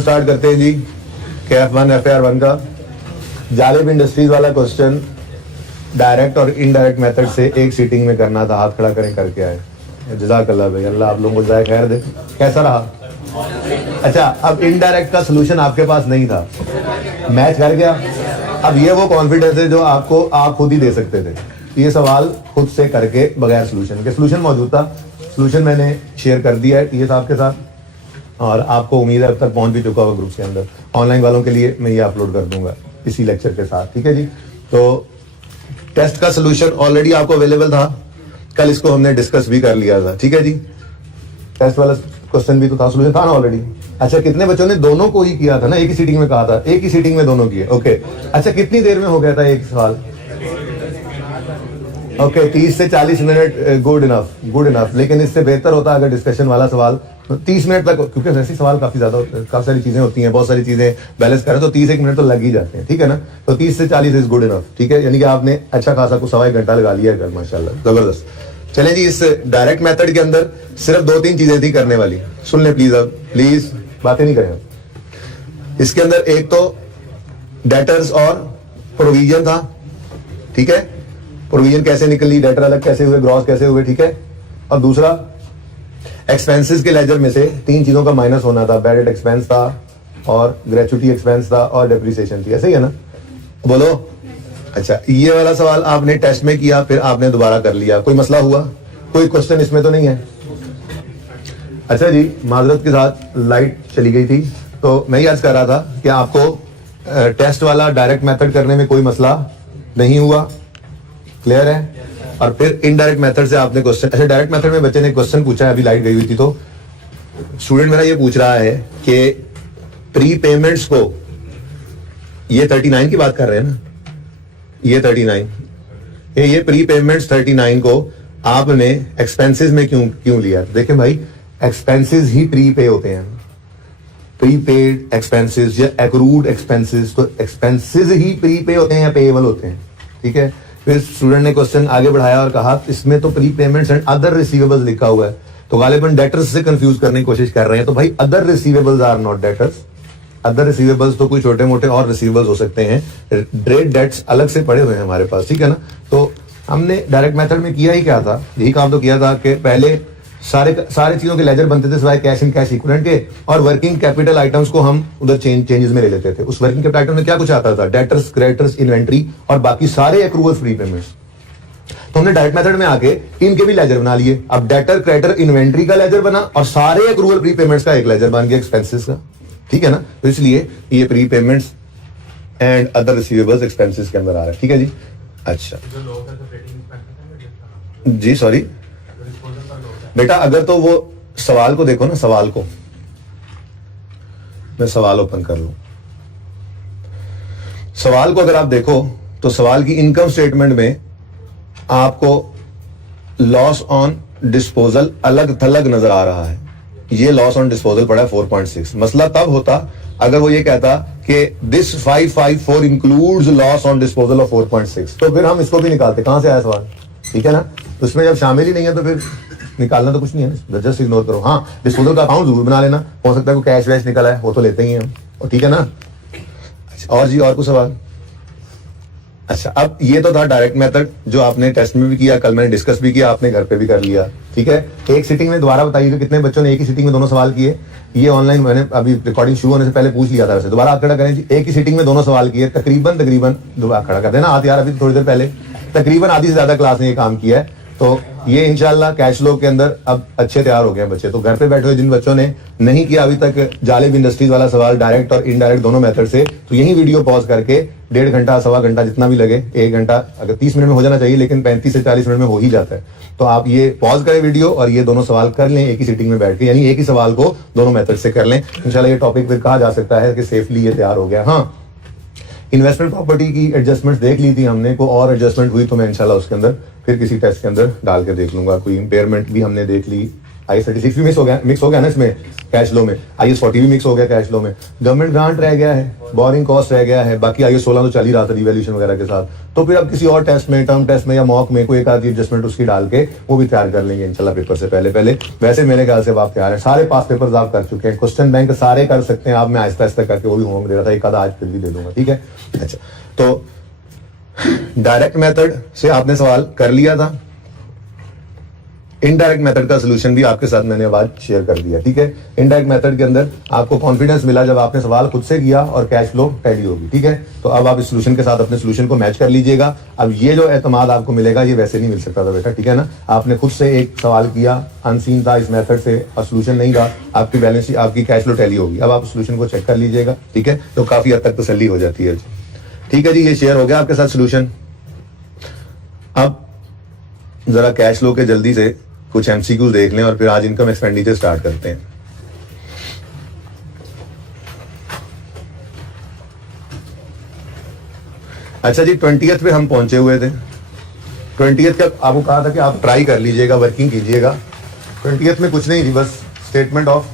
Start करते हैं जी KF1 FAR1 का जालिब इंडस्ट्रीज वाला क्वेश्चन डायरेक्ट और इनडायरेक्ट मेथड से एक सीटिंग में करना था। हाथ खड़ा करें करके आए। जज़ाकल्लाह भाई, अल्लाह आप लोगों को जाए खैर दे। कैसा रहा? अच्छा, अब इनडायरेक्ट का सोल्यूशन आपके पास नहीं था, मैच कर गया। अब ये वो कॉन्फिडेंस है जो आपको आप खुद ही दे सकते थे। ये सवाल खुद से करके बगैर सोल्यूशन के, सोल्यूशन मौजूद था, सोल्यूशन मैंने शेयर कर दिया है ये साहब के साथ और आपको उम्मीद है अब तक पहुंच भी चुका होगा ग्रुप्स के अंदर। ऑनलाइन वालों के लिए मैं ये अपलोड कर दूंगा इसी लेक्चर के साथ, ठीक है जी। तो टेस्ट का सोल्यूशन ऑलरेडी आपको अवेलेबल था, कल इसको हमने डिस्कस भी कर लिया था, ठीक है जी। टेस्ट वाला क्वेश्चन भी तो था, सोल्यूशन था ना ऑलरेडी। अच्छा, कितने बच्चों ने दोनों को ही किया था ना, एक ही सीटिंग में कहा था, एक ही सीटिंग में दोनों किए, ओके। अच्छा, कितनी देर में हो गया था एक सवाल? ओके, 30 से 40 मिनट गुड इनफ। लेकिन इससे बेहतर होता अगर डिस्कशन वाला सवाल 30 मिनट तक, क्योंकि वैसे सवाल काफी सारी चीजें होती हैं, बहुत सारी चीजें बैलेंस करें तो 30 मिनट तो लग ही जाते हैं, ठीक है ना। तो 30 से 40 इज गुड इनफ, ठीक है। यानी कि आपने अच्छा खासा कुछ 1.25 घंटा लगा लिया कल, माशाल्लाह, जबरदस्त। चले जी, इस डायरेक्ट मेथड के अंदर सिर्फ 2-3 चीजें थी करने वाली, सुन ले प्लीज, अब प्लीज बातें नहीं करें। इसके अंदर एक तो डेटर्स और प्रोविजन था, ठीक है। प्रोविजन कैसे निकली, डेटर अलग कैसे हुए, ग्रॉस कैसे हुए, ठीक है। और दूसरा एक्सपेंसेस के लेजर में से 3 चीजों का माइनस होना था, बैड डेट एक्सपेंस था और ग्रेचुटी एक्सपेंस था और डेप्रिसिएशन थी, ऐसे ही है ना, बोलो। अच्छा, ये वाला सवाल आपने टेस्ट में किया, फिर आपने दोबारा कर लिया, कोई मसला हुआ? कोई क्वेश्चन इसमें तो नहीं है? अच्छा जी, माजरत के साथ लाइट चली गई थी, तो मैं ये अर्ज कर रहा था कि आपको टेस्ट वाला डायरेक्ट मेथड करने में कोई मसला नहीं हुआ, क्लियर है। और फिर इनडायरेक्ट मेथड से आपने क्वेश्चन, अच्छा डायरेक्ट मेथड में बच्चे ने क्वेश्चन पूछा है, अभी लाइट गई हुई थी, तो स्टूडेंट मेरा ये पूछ रहा है कि प्री पेमेंट्स को, ये 39 की बात कर रहे हैं ना, ये 39, ये प्री पेमेंट्स 39 को आपने एक्सपेंसेस में क्यों लिया? देखें भाई, एक्सपेंसेस ही प्री पे होते हैं, प्री पेड एक्सपेंसेस या एक्रूड एक्सपेंसेस, तो एक्सपेंसेस ही प्री पे होते हैं या पेएबल होते हैं, ठीक है। फिर स्टूडेंट ने क्वेश्चन आगे बढ़ाया और कहा इसमें तो pre payments and other receivables लिखा हुआ है, तो गालिबन डेटर्स से कंफ्यूज करने की कोशिश कर रहे हैं। तो भाई other receivables are not debtors, other receivables तो कोई छोटे मोटे और रिसीवेबल्स हो सकते हैं, ट्रेड डेट्स अलग से पड़े हुए हैं हमारे पास, ठीक है ना। तो हमने डायरेक्ट मेथड में किया ही क्या था, यही काम तो किया था कि पहले सारे चीजों के लेजर बनते थे सिवाय कैश एंड कैश इक्विवेलेंट के, और वर्किंग कैपिटल आइटम्स को हम उधर चेंजेस में ले लेते थे। उस वर्किंग कैपिटल आइटम में क्या कुछ आता था, डेटर्स, क्रेडिटर्स, इन्वेंट्री और बाकी सारे एक्रूवल्स, प्री पेमेंट्स। तो हमने डायरेक्ट मेथड में आके इनके भी लेजर बना लिए। अब डेटर, क्रेडिटर, इन्वेंट्री का लेजर बना और सारे एक्रूवल प्री पेमेंट्स का एक लेजर बन गया एक्सपेंसेस का, ठीक है ना। तो इसलिए ये pre payments and other receivables expenses के अंदर आ रहा है, ठीक है जी। अच्छा जी, सॉरी बेटा, अगर तो वो सवाल को देखो ना, सवाल को मैं सवाल ओपन कर लूं, सवाल को अगर आप देखो तो सवाल की इनकम स्टेटमेंट में आपको लॉस ऑन डिस्पोजल अलग थलग नजर आ रहा है। ये लॉस ऑन डिस्पोजल पड़ा है 4.6। मसला तब होता अगर वो ये कहता कि this 554 includes loss on disposal of 4.6, तो फिर हम इसको भी निकालते। कहां से आया सवाल, ठीक है ना। तो उसमें जब शामिल ही नहीं है तो फिर निकालना तो कुछ नहीं है ना, जस्ट इग्नोर करो। हाँ, डिस्पोजल का अकाउंट जरूर बना लेना, हो सकता है कोई कैश वैश निकला है, वो तो लेते ही हैं हम, और ठीक है ना। अच्छा, और जी और कुछ सवाल? अच्छा, अब ये तो था डायरेक्ट मेथड जो आपने टेस्ट में भी किया, कल मैंने डिस्कस भी किया, आपने घर पे भी कर लिया, ठीक है। एक सीटिंग में दोबारा बताइए कि कितने बच्चों ने एक ही सीटिंग में दोनों सवाल किए। ये ऑनलाइन मैंने अभी रिकॉर्डिंग शुरू होने से पहले पूछ लिया था, वैसे दोबारा हाथ खड़ा करें जी। एक ही सीटिंग में दोनों सवाल किए, तकरीबन दोबारा खड़ा कर देना हाथ यार, अभी थोड़ी देर पहले तकरीबन आधी से ज्यादा क्लास ने ये काम किया है। तो ये इंशाल्लाह कैश फ्लो के अंदर अब अच्छे तैयार हो गए बच्चे। तो घर पे बैठे हुए जिन बच्चों ने नहीं किया अभी तक जालिब इंडस्ट्रीज वाला सवाल डायरेक्ट और इनडायरेक्ट दोनों मेथड से, तो यही वीडियो पॉज करके 1.5 घंटा, 1.25 घंटा, जितना भी लगे, 1 घंटा अगर 30 मिनट में हो जाना चाहिए, लेकिन 35 से 40 मिनट में हो ही जाता है। तो आप ये पॉज करें वीडियो और ये दोनों सवाल कर लें एक ही सीटिंग में बैठ के, यानी एक ही सवाल को दोनों मेथड से कर लें। इंशाल्लाह ये टॉपिक फिर कहा जा सकता है कि सेफली ये तैयार हो गया। हाँ, इन्वेस्टमेंट प्रॉपर्टी की एडजस्टमेंट देख ली थी हमने, को और एडजस्टमेंट हुई तो मैं इंशाल्लाह उसके अंदर फिर किसी टेस्ट के अंदर डाल के देख लूंगा। कोई इंपेयरमेंट भी हमने देख ली, IAS 36 भी मिक्स हो गया ना इसमें कैश फ्लो में, IAS 40 भी मिक्स हो गया कैश फ्लो में, गवर्नमेंट ग्रांट रह गया है, बोरिंग कॉस्ट रह गया है, बाकी IAS 16 तो चल ही रहा था रिवैल्यूएशन वगैरह के साथ। तो फिर अब किसी और टेस्ट में, टर्म टेस्ट में या मॉक में कोई एक आधी एडजस्टमेंट उसकी डाल के वो भी तैयार कर लेंगे इंशाल्लाह पेपर से पहले। वैसे मेरे ख्याल से आप तैयार है, सारे पास पेपर्स आप कर चुके हैं, क्वेश्चन बैंक सारे कर सकते हैं आप। मैं आहिस्ता आहिस्ता करके वो भी होमवर्क दे रहा था, एक आधा आज फिर भी दे दूंगा, ठीक है। अच्छा, तो डायरेक्ट मेथड से आपने सवाल कर लिया था, इनडायरेक्ट मेथड का सॉल्यूशन भी आपके साथ मैंने अब आज शेयर कर दिया, ठीक है। इनडायरेक्ट मेथड के अंदर आपको कॉन्फिडेंस मिला जब आपने सवाल खुद से किया और कैश फ्लो टैली होगी, ठीक है। तो अब आप इस सॉल्यूशन के साथ अपने सॉल्यूशन को मैच कर लीजिएगा। अब ये जो एतमाद आपको मिलेगा ये वैसे नहीं मिल सकता था बेटा, ठीक है ना। आपने खुद से एक सवाल किया, अनसीन था इस मेथड से और सॉल्यूशन नहीं था, आपकी बैलेंस शीट, आपकी कैश फ्लो टैली होगी। अब आप सॉल्यूशन को चेक कर लीजिएगा, ठीक है। तो काफी हद तक तसल्ली हो जाती है, ठीक है जी। ये शेयर हो गया आपके साथ सॉल्यूशन। अब जरा कैश फ्लो के जल्दी से कुछ एमसीक्यूज देख लें और फिर आज इनकम एक्सपेंडिचर स्टार्ट करते हैं। अच्छा जी, 20th पे हम पहुंचे हुए थे। 20th का आपको कहा था कि आप ट्राई कर लीजिएगा, वर्किंग कीजिएगा। 20th में कुछ नहीं थी, बस स्टेटमेंट ऑफ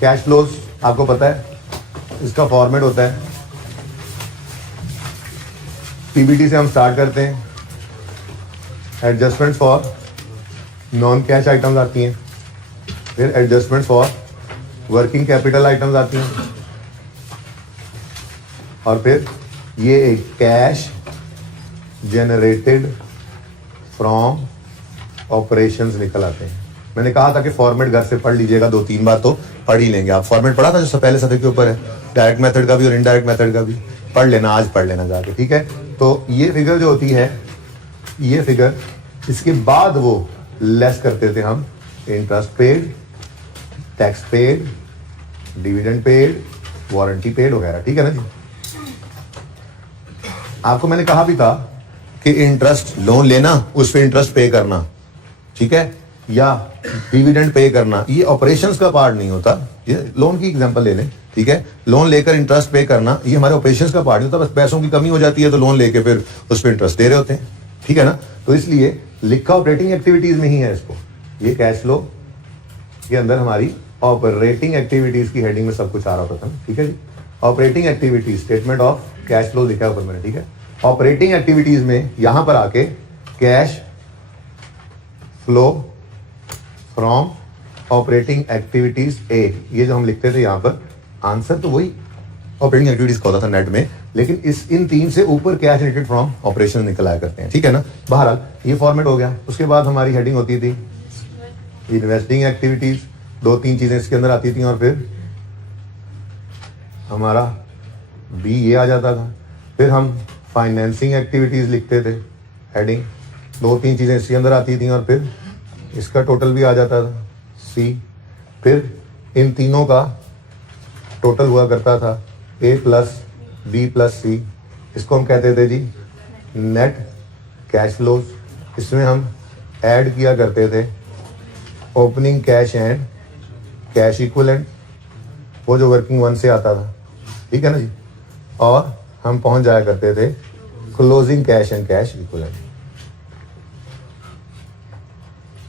कैश फ्लोज आपको पता है, इसका फॉर्मेट होता है। पीबीटी से हम स्टार्ट करते हैं, adjustment for non cash items आती हैं, फिर adjustment for working capital items आती हैं, और फिर ये एक कैश जनरेटेड फ्रॉम ऑपरेशंस निकल आते हैं। मैंने कहा था कि फॉर्मेट घर से पढ़ लीजिएगा, 2-3 बार तो पढ़ ही लेंगे आप। फॉर्मेट पढ़ा था जो पहले सफे के ऊपर है, डायरेक्ट मेथड का भी और इनडायरेक्ट मेथड का भी पढ़ लेना, आज पढ़ लेना जाके, ठीक है। तो ये फिगर जो होती है, ये फिगर, इसके बाद वो लेस करते थे हम interest paid, tax paid, dividend paid, warranty paid वगैरह, ठीक है ना जी। आपको मैंने कहा भी था कि इंटरेस्ट लोन लेना, उस पे इंटरेस्ट पे करना, ठीक है, या डिविडेंड पे करना, ये ऑपरेशंस का पार्ट नहीं होता। ये लोन की एग्जांपल ले लें, ठीक है। लोन लेकर इंटरेस्ट पे करना ये हमारे ऑपरेशंस का पार्ट नहीं होता। बस पैसों की कमी हो जाती है तो लोन लेके फिर उस पर इंटरेस्ट दे रहे होते हैं, ठीक है ना। तो इसलिए लिखा ऑपरेटिंग एक्टिविटीज में ही है इसको। ये कैश फ्लो के अंदर हमारी ऑपरेटिंग एक्टिविटीज की हेडिंग में सब कुछ आ रहा होता है, ठीक है जी। Operating activities, statement of cash flow लिखा है ऊपर मैंने, ठीक है। ऑपरेटिंग एक्टिविटीज में यहां पर आके cash flow from operating activities ए, ये जो हम लिखते थे यहां पर, आंसर तो वही ऑपरेटिंग एक्टिविटीज का होता था नेट में, लेकिन इन 3 से ऊपर कैश जनरेटेड फ्रॉम ऑपरेशन निकल आया करते हैं, ठीक है ना। बहरहाल ये फॉर्मेट हो गया। उसके बाद हमारी हेडिंग होती थी इन्वेस्टिंग एक्टिविटीज, 2-3 चीजें इसके अंदर आती थी, और फिर हमारा बी ये आ जाता था। फिर हम फाइनेंसिंग एक्टिविटीज लिखते थे, हेडिंग, 2-3 चीजें इसके अंदर आती थी, और फिर इसका टोटल भी आ जाता था सी। फिर इन तीनों का टोटल हुआ करता था ए प्लस बी प्लस सी, इसको हम कहते थे जी नेट कैश फ्लोज। इसमें हम ऐड किया करते थे opening cash and cash equivalent, वो जो वर्किंग वन से आता था, ठीक है ना जी। और हम पहुंच जाया करते थे closing cash and cash equivalent.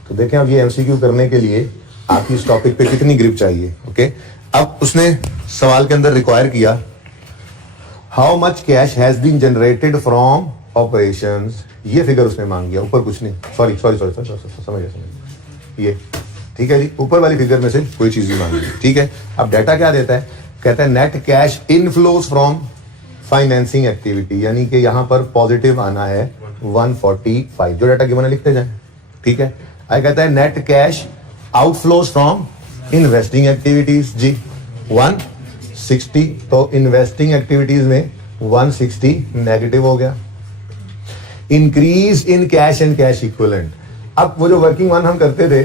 तो देखें अब ये एमसीक्यू करने के लिए आपकी इस टॉपिक पे कितनी ग्रिप चाहिए, ओके। अब उसने सवाल के अंदर रिक्वायर किया how much cash has been generated from operations, ये फिगर उसने मांग दिया, ऊपर कुछ नहीं, सॉरी समझ ये, ठीक है जी। ऊपर वाली फिगर में से कोई चीज नहीं मांगी, ठीक है। अब डाटा क्या देता है, कहता है net cash inflows from financing activity, यानी कि यहां पर पॉजिटिव आना है 145, जो डाटा गिवन है लिखते जाए, ठीक है। आई कहता है net cash outflows from investing activities जी 160, तो इन्वेस्टिंग एक्टिविटीज में 160 नेगेटिव हो गया। Increase in cash and cash equivalent, अब वो जो वर्किंग वन हम करते थे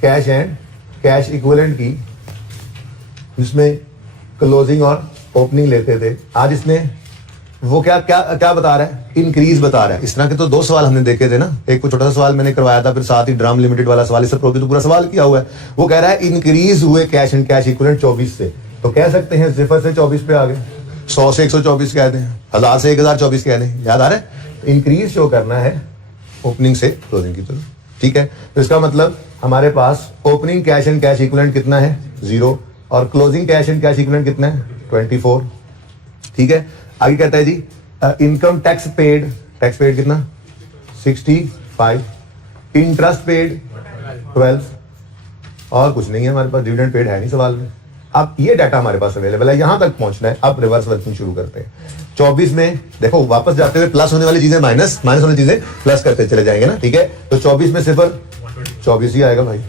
कैश एंड कैश इक्विवेलेंट की, जिसमें क्लोजिंग और ओपनिंग लेते थे, आज इसमें वो क्या क्या क्या बता रहा है, इंक्रीज बता रहा है। इस तरह के तो 2 सवाल हमने देखे थे ना, एक को छोटा सा सवाल मैंने करवाया था, फिर साथ ही ड्रम लिमिटेड वाला सवाल, इससे तो पूरा सवाल किया हुआ है। वो कह रहा है इंक्रीज हुए कैश एंड कैश इक्विवेलेंट 24 से, तो कह सकते हैं 0 से 24 पे आ गए, 100 से 124 कह दें, 1000 से 1024 कह दें, याद आ रहा है। इंक्रीज शो करना है ओपनिंग से क्लोजिंग की तरफ, ठीक है। तो इसका मतलब हमारे पास opening cash and cash equivalent कितना है 0 और closing cash and cash equivalent कितना है 24। ठीक है, आगे कहता है जी इनकम टैक्स पेड कितना 65, इंटरेस्ट पेड 12 और कुछ नहीं है हमारे पास, डिविडेंड पेड है नहीं सवाल में। अब ये डाटा हमारे पास अवेलेबल है, यहां तक पहुंचना है। अब रिवर्स वर्किंग शुरू करते हैं। 24 में देखो वापस जाते हुए प्लस होने वाली चीजें माइनस, माइनस होने चीजें प्लस करते चले जाएंगे ना, ठीक है। तो 24 में सिफर 24 ही आएगा भाई,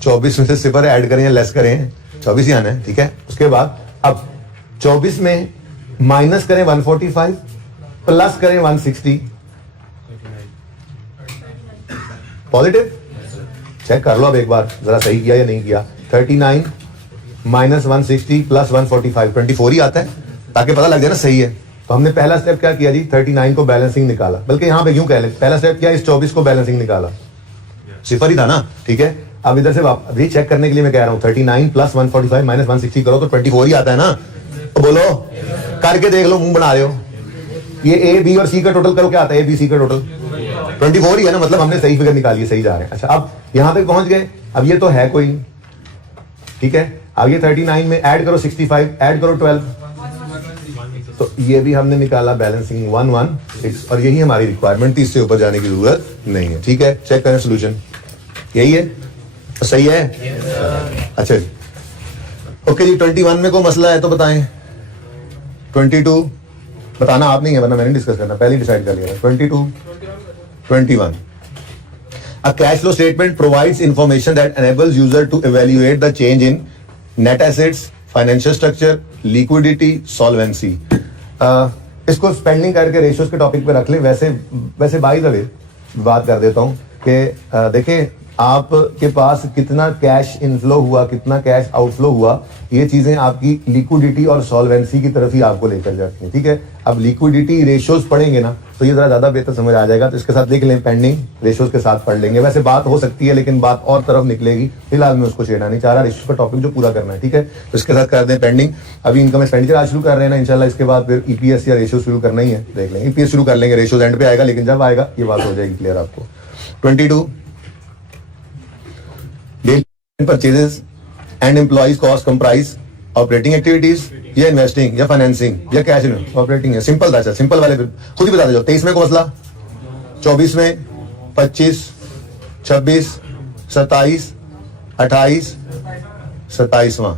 24 में से सिफर ऐड करें या लेस करें 24 ही आना है, ठीक है। उसके बाद अब 24 में माइनस करें 145 प्लस करें 160 पॉजिटिव, चेक कर लो अब एक बार जरा सही किया या नहीं किया। 39 माइनस 160 प्लस 145 24 ही आता है, ताकि पता लग जाए ना सही है। तो हमने पहला स्टेप क्या किया जी 39 को बैलेंसिंग निकाला, बल्कि यहां पे यूं कह ले पहला स्टेप क्या इस 24 को बैलेंसिंग निकाला, सिफर ही था ना, ठीक है। अब इधर से अभी चेक करने के लिए मैं कह रहा हूं 39 प्लस 145 माइनस 160 करो तो 24 ही आता है ना। तो बोलो करके देख लो, मुंह बना रहे हो। ये ए बी और सी का टोटल करो, क्या आता है ए बी सी का टोटल 24 ही है ना, मतलब हमने सही फिगर निकाली है, सही जा रहे हैं। अच्छा अब यहां तक पहुंच गए, अब ये तो है कोई, ठीक है। अब ये 39 में ऐड करो 65 ऐड करो 12, तो ये भी हमने निकाला बैलेंसिंग 116 और यही हमारी रिक्वायरमेंट थी, इससे ऊपर जाने की जरूरत नहीं है, ठीक है। चेक करें सोल्यूशन यही है, तो सही है। अच्छा जी ओके जी 21 में कोई मसला है तो बताएं। 22 बताना आप नहीं है, वरना मैंने डिस्कस करना, पहले डिसाइड कर लिया। 22 21 A cash flow statement provides information that enables user to evaluate the change in net assets, financial structure, liquidity, solvency. इसको स्पेंडिंग करके रेशियोज के टॉपिक पे रख ले। वैसे बाय द वे बात कर देता हूं कि देखें आपके पास कितना कैश इनफ्लो हुआ, कितना कैश आउटफ्लो हुआ, ये चीजें आपकी लिक्विडिटी और सॉल्वेंसी की तरफ ही आपको लेकर जाती हैं, ठीक है। अब लिक्विडिटी रेशियोज पढ़ेंगे ना तो ये जरा ज्यादा बेहतर समझ आ जाएगा, तो इसके साथ देख लें, पेंडिंग रेशियोज के साथ पढ़ लेंगे। वैसे बात हो सकती है लेकिन बात और तरफ निकलेगी, फिलहाल मैं उसको छेड़ना नहीं चाह रहा, रेशियोज का टॉपिक जो पूरा करना है, ठीक है। तो इसके साथ कर दें पेंडिंग। अभी इनकम एक्सपेंडिचर आज शुरू कर रहे हैं ना इंशाल्लाह, इसके बाद फिर ईपीएस या रेशियो शुरू करना ही है, देख लेंगे। ईपीएस शुरू कर लेंगे, रेशियोज एंड पे आएगा, लेकिन जब आएगा ये बात हो जाएगी क्लियर आपको। 22 purchases and employees cost comprise operating activities या इन्वेस्टिंग या फाइनेंसिंग या कैश ऑपरेटिंग है, सिंपल था। सिंपल वाले खुद ही बता दो। 23 में को मसला, 24 में 25 26 27 28 27वां।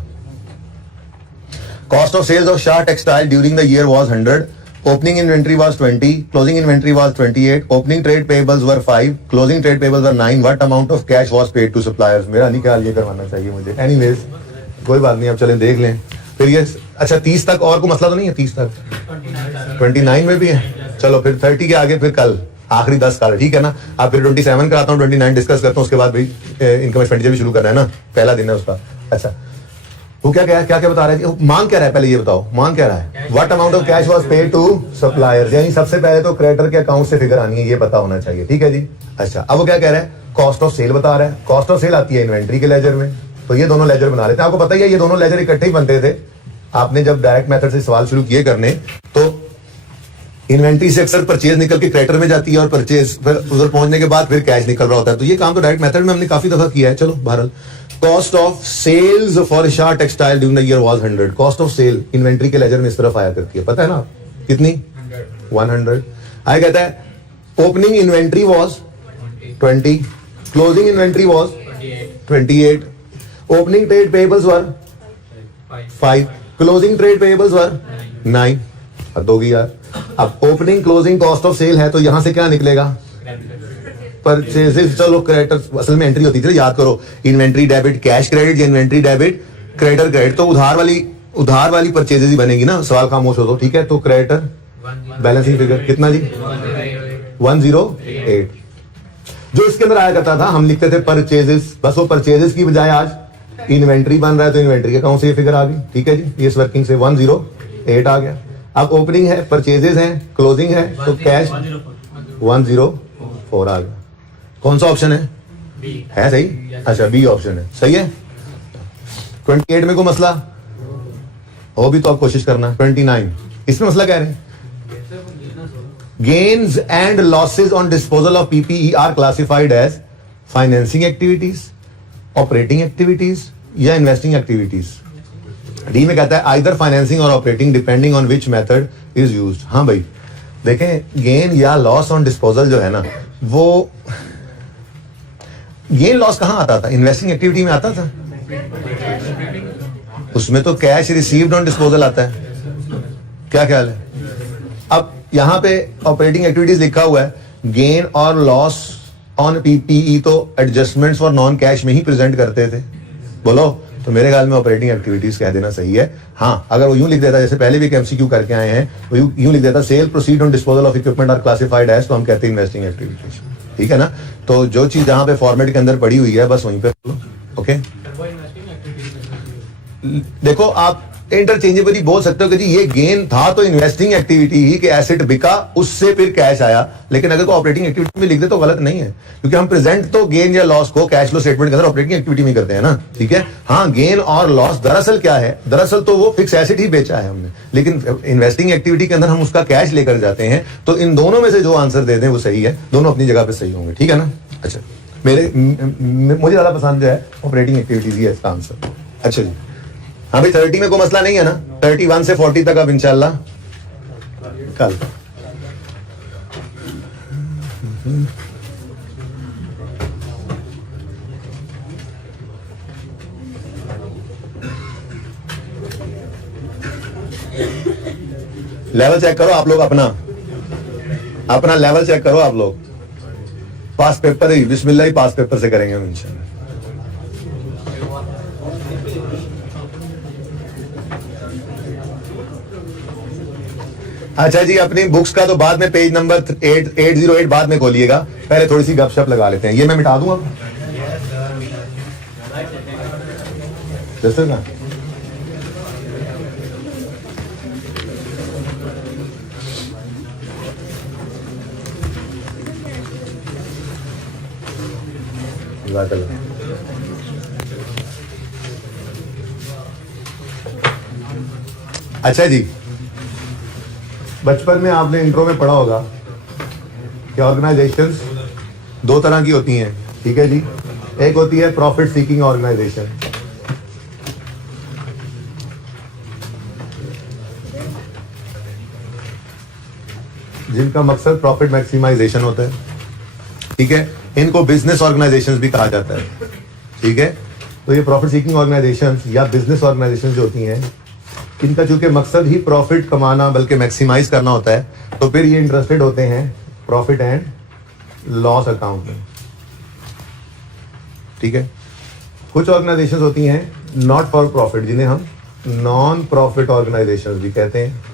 Cost of sales of Shah textile during the year was 100, opening inventory was 20, closing inventory was 28, opening trade payables were 5, closing trade payables were 9. What amount of cash was paid to suppliers? मेरा नहीं ख्याल ये करवाना चाहिए मुझे, anyways कोई बात नहीं, अब चलें देख लें। फिर ये अच्छा 30 तक और कोई मसला तो नहीं है? 30 तक 29 में भी है, चलो फिर 30 के आगे फिर कल आखिरी 10 साल, ठीक है ना। अब फिर 27 कराता हूँ, 29 डिस्कस करता हूँ, उसके बाद भाई इनकम एक्सपेंडिचर भी शुरू करना है ना, पहला दिन है उसका। अच्छा वो क्या बता रहे थे, मांग क्या रहा है पहले ये बताओ, मांग क्या रहा है? What amount of cash was paid to suppliers, यानी सबसे पहले तो क्रेडिटर के अकाउंट से फिगर आनी है, ये पता होना चाहिए, ठीक है जी। अच्छा अब वो क्या कह रहा है, कॉस्ट ऑफ सेल बता रहा है। कॉस्ट ऑफ सेल आती है इन्वेंट्री के लेजर में, तो ये दोनों लेजर बना लेते हैं। आपको पता ही है ये दोनों लेजर इकट्ठे ही बनते थे। आपने जब डायरेक्ट मेथड से सवाल शुरू किए करने तो इन्वेंट्री से अक्सर परचेज निकल के क्रेडिटर में जाती है और परचेज उधर पहुंचने के बाद फिर कैश निकल रहा होता है, तो ये काम तो डायरेक्ट मेथड में हमने काफी दफा किया है। चलो बहरहाल cost of sales for Shah textile during the year was 100। Cost of sale inventory के लेजर में इस तरफ आया करती है, पता है ना कितनी? 100। आया कहता है opening inventory was 20, closing inventory was 28, opening trade payables were 5, closing trade payables were 9। हद होगी यार। अब opening closing cost of sale है तो यहां से क्या निकलेगा? परचेजेस। चलो क्रेडिटर असल में एंट्री होती थी, याद करो, इन्वेंट्री डेबिट कैश क्रेडिट या इन्वेंट्री डेबिट क्रेडिटर क्रेडिट, तो उधार वाली परचेजेस ही बनेगी ना, सवाल खामोश हो तो, ठीक है। तो क्रेडिटर बैलेंसिंग फिगर कितना जी? 108। जो इसके अंदर आया करता था हम लिखते थे परचेजेस, बस वो परचेजेस की बजाय आज इन्वेंट्री बन रहा है तो इन्वेंट्री के अकाउंट से ये फिगर आ गई, ठीक है जी। इस वर्किंग से 108 आ गया। अब ओपनिंग है, परचेजेस है, क्लोजिंग है, तो कैश 104 आ गया। कौन सा ऑप्शन है सही? अच्छा बी ऑप्शन है, सही है। 28 में कोई मसला हो भी तो आप कोशिश करना। 29 इसमें मसला कह रहे हैं gains and losses on disposal of PPE are classified as financing activities, operating activities या इन्वेस्टिंग एक्टिविटीज? डी में कहता है आइदर फाइनेंसिंग और operating depending on which method is used. हाँ भाई देखें, गेन या लॉस ऑन डिस्पोजल जो है ना, वो गेन लॉस कहां आता था? इन्वेस्टिंग एक्टिविटी में आता था। उसमें तो कैश रिसीव्ड ऑन डिस्पोजल आता है। क्या ख्याल है? अब यहां पे ऑपरेटिंग एक्टिविटीज लिखा हुआ है, गेन और लॉस ऑन पीपीई तो एडजस्टमेंट्स फॉर नॉन कैश में ही प्रेजेंट करते थे। बोलो, तो मेरे ख्याल में ऑपरेटिंग एक्टिविटीज कह देना सही है। हाँ, अगर वो यूं लिख देता, जैसे पहले भी एक एमसीक्यू करके आए हैं, वो यूं लिख देता sale proceed on disposal of equipment are classified as, तो हम कहते हैं इन्वेस्टिंग एक्टिविटीज। ठीक है ना? तो जो चीज जहां पे फॉर्मेट के अंदर पड़ी हुई है बस वहीं पे ओके। देखो, आप इंटरचेंजेबली बोल सकते हो कि जी ये गेन था तो इन्वेस्टिंग एक्टिविटी ही, कि एसेट बिका उससे फिर कैश आया, लेकिन अगर को ऑपरेटिंग एक्टिविटी में लिख दे तो गलत नहीं है, क्योंकि हम प्रेजेंट तो गेन या लॉस को कैश फ्लो स्टेटमेंट के अंदर ऑपरेटिंग एक्टिविटी में करते हैं ना। ठीक है, हाँ, गेन और लॉस दरअसल क्या है? दरअसल तो वो फिक्स एसेट ही बेचा है हमने, लेकिन इन्वेस्टिंग एक्टिविटी के अंदर हम उसका कैश लेकर जाते हैं। तो इन दोनों में से जो आंसर दे दें वो सही है, दोनों अपनी जगह पे सही होंगे। ठीक है ना? अच्छा, मुझे ज्यादा पसंद जो है ऑपरेटिंग एक्टिविटीज ही है इसका आंसर। अच्छा जी, हाँ भाई 30 में कोई मसला नहीं है ना? 31 से 40 तक अब इंशाल्लाह कल। लेवल चेक करो आप लोग, अपना लेवल चेक करो आप लोग। पास पेपर ही बिस्मिल्लाह ही पास पेपर से करेंगे हम इंशाल्लाह। अच्छा जी, अपनी बुक्स का तो बाद में पेज नंबर 808 बाद में खोलिएगा, पहले थोड़ी सी गपशप लगा लेते हैं। ये मैं मिटा दूंगा ना। अच्छा जी, बचपन में आपने इंट्रो में पढ़ा होगा कि ऑर्गेनाइजेशंस दो तरह की होती हैं। ठीक है जी, एक होती है प्रॉफिट सीकिंग ऑर्गेनाइजेशन, जिनका मकसद प्रॉफिट मैक्सिमाइजेशन होता है। ठीक है, इनको बिजनेस ऑर्गेनाइजेशंस भी कहा जाता है। ठीक है, तो ये प्रॉफिट सीकिंग ऑर्गेनाइजेशंस या बिजनेस ऑर्गेनाइजेशंस जो होती हैं, इनका चूंकि मकसद ही प्रॉफिट कमाना बल्कि मैक्सिमाइज करना होता है, तो फिर ये इंटरेस्टेड होते हैं प्रॉफिट एंड लॉस अकाउंट में। ठीक है, कुछ ऑर्गेनाइजेशंस होती हैं नॉट फॉर प्रॉफिट, जिन्हें हम नॉन प्रॉफिट ऑर्गेनाइजेशंस भी कहते हैं।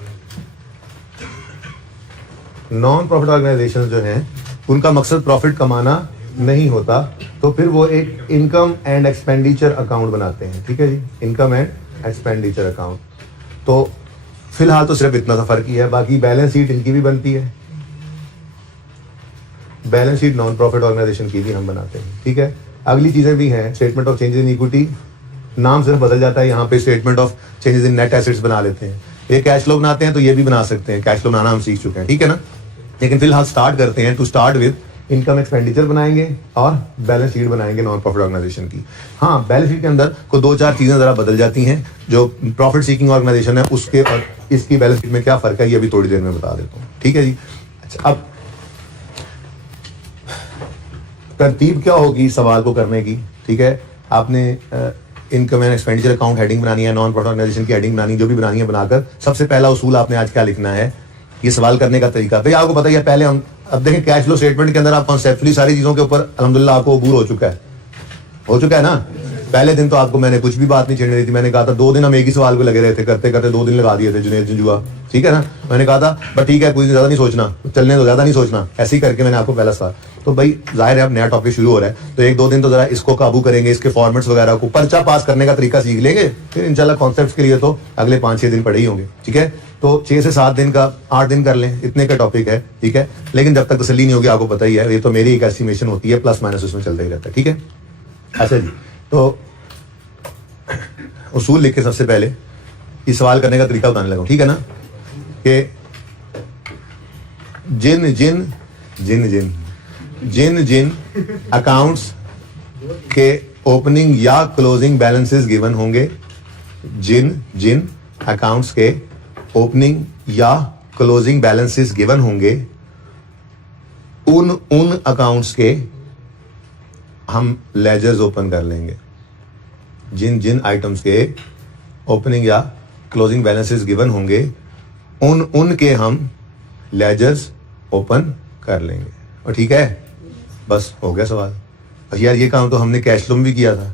नॉन प्रॉफिट ऑर्गेनाइजेशंस जो हैं, उनका मकसद प्रॉफिट कमाना नहीं होता, तो फिर वो एक इनकम एंड एक्सपेंडिचर अकाउंट बनाते हैं। ठीक है जी, इनकम एंड एक्सपेंडिचर अकाउंट। तो फिलहाल तो सिर्फ इतना सा फर्क ही है, बाकी बैलेंस शीट इनकी भी बनती है, balance sheet non profit organisation की भी हम बनाते हैं। ठीक है, अगली चीजें भी हैं, statement of changes in equity, नाम सिर्फ बदल जाता है, यहाँ पे statement of changes in net assets बना लेते हैं। ये कैश फ्लो बनाते हैं तो ये भी बना सकते हैं, कैश फ्लो बनाना हम सीख चुके हैं। ठीक है ना? लेकिन फिलहाल स्टार्ट करते हैं, to start with income expenditure बनाएंगे और बैलेंस शीट बनाएंगे नॉन प्रॉफिट ऑर्गेनाइजेशन की। हाँ, बैलेंस शीट के अंदर को 2-4 चीजें जरा बदल जाती हैं। जो प्रॉफिट सीकिंग ऑर्गेनाइजेशन है उसके और इसकी बैलेंस शीट में क्या फर्क है, ये अभी थोड़ी देर में बता देता हूँ। ठीक है जी। अच्छा, अब तरतीब क्या होगी सवाल को करने की? ठीक है, आपने income and expenditure account heading बनानी है, नॉन प्रॉफिट ऑर्गेनाइजेशन की हेडिंग बनानी, जो भी बनानी है बनाकर सबसे पहला उसूल आपने आज क्या लिखना है, ये सवाल करने का तरीका। भाई आपको पता ही है, पहले हम अब देखें कैश फ्लो स्टेटमेंट के अंदर आप कॉन्सेप्चुअली सारी चीजों के ऊपर अल्हम्दुलिल्लाह आपको अबूर हो चुका है ना। पहले दिन तो आपको मैंने कुछ भी बात नहीं छेड़ने दी थी, मैंने कहा था 2 दिन हम एक ही सवाल को लगे रहे थे, करते करते 2 दिन लगा दिए थे जुनेद जंजुआ। ठीक है ना? मैंने कहा था बट ठीक है, कुछ ज्यादा नहीं सोचना, चलने दो, ज्यादा नहीं सोचना, ऐसे ही करके मैंने आपको पहला सवाल। तो भाई जाहिर है अब नया टॉपिक शुरू हो रहा है, तो 1-2 दिन तो जरा इसको काबू करेंगे, इसके फॉर्मेट्स वगैरह को, पर्चा पास करने का तरीका सीख लेंगे, फिर इंशाल्लाह कॉन्सेप्ट्स के लिए तो अगले 5-6 दिन पड़े ही होंगे। ठीक है, तो 6 से 7 दिन का 8 दिन कर लें, इतने का टॉपिक है। ठीक है, लेकिन जब तक तसल्ली नहीं होगी, आपको पता ही है, ये तो मेरी एक एस्टिमेशन होती है, प्लस माइनस उसमें चलता ही रहता है। ठीक है, अच्छा जी, तो उसूल लिख के सबसे पहले इस सवाल करने का तरीका बताने लगा। ठीक है ना? कि जिन जिन अकाउंट्स के ओपनिंग या क्लोजिंग बैलेंसेस गिवन होंगे, जिन अकाउंट्स के ओपनिंग या क्लोजिंग बैलेंसेस गिवन होंगे उन अकाउंट्स के हम लेजर्स ओपन कर लेंगे। जिन आइटम्स के ओपनिंग या क्लोजिंग बैलेंसेस गिवन होंगे उनके हम लेजर्स ओपन कर लेंगे। और ठीक है, बस हो गया सवाल। यार ये काम तो हमने कैश फ्लो में भी किया था।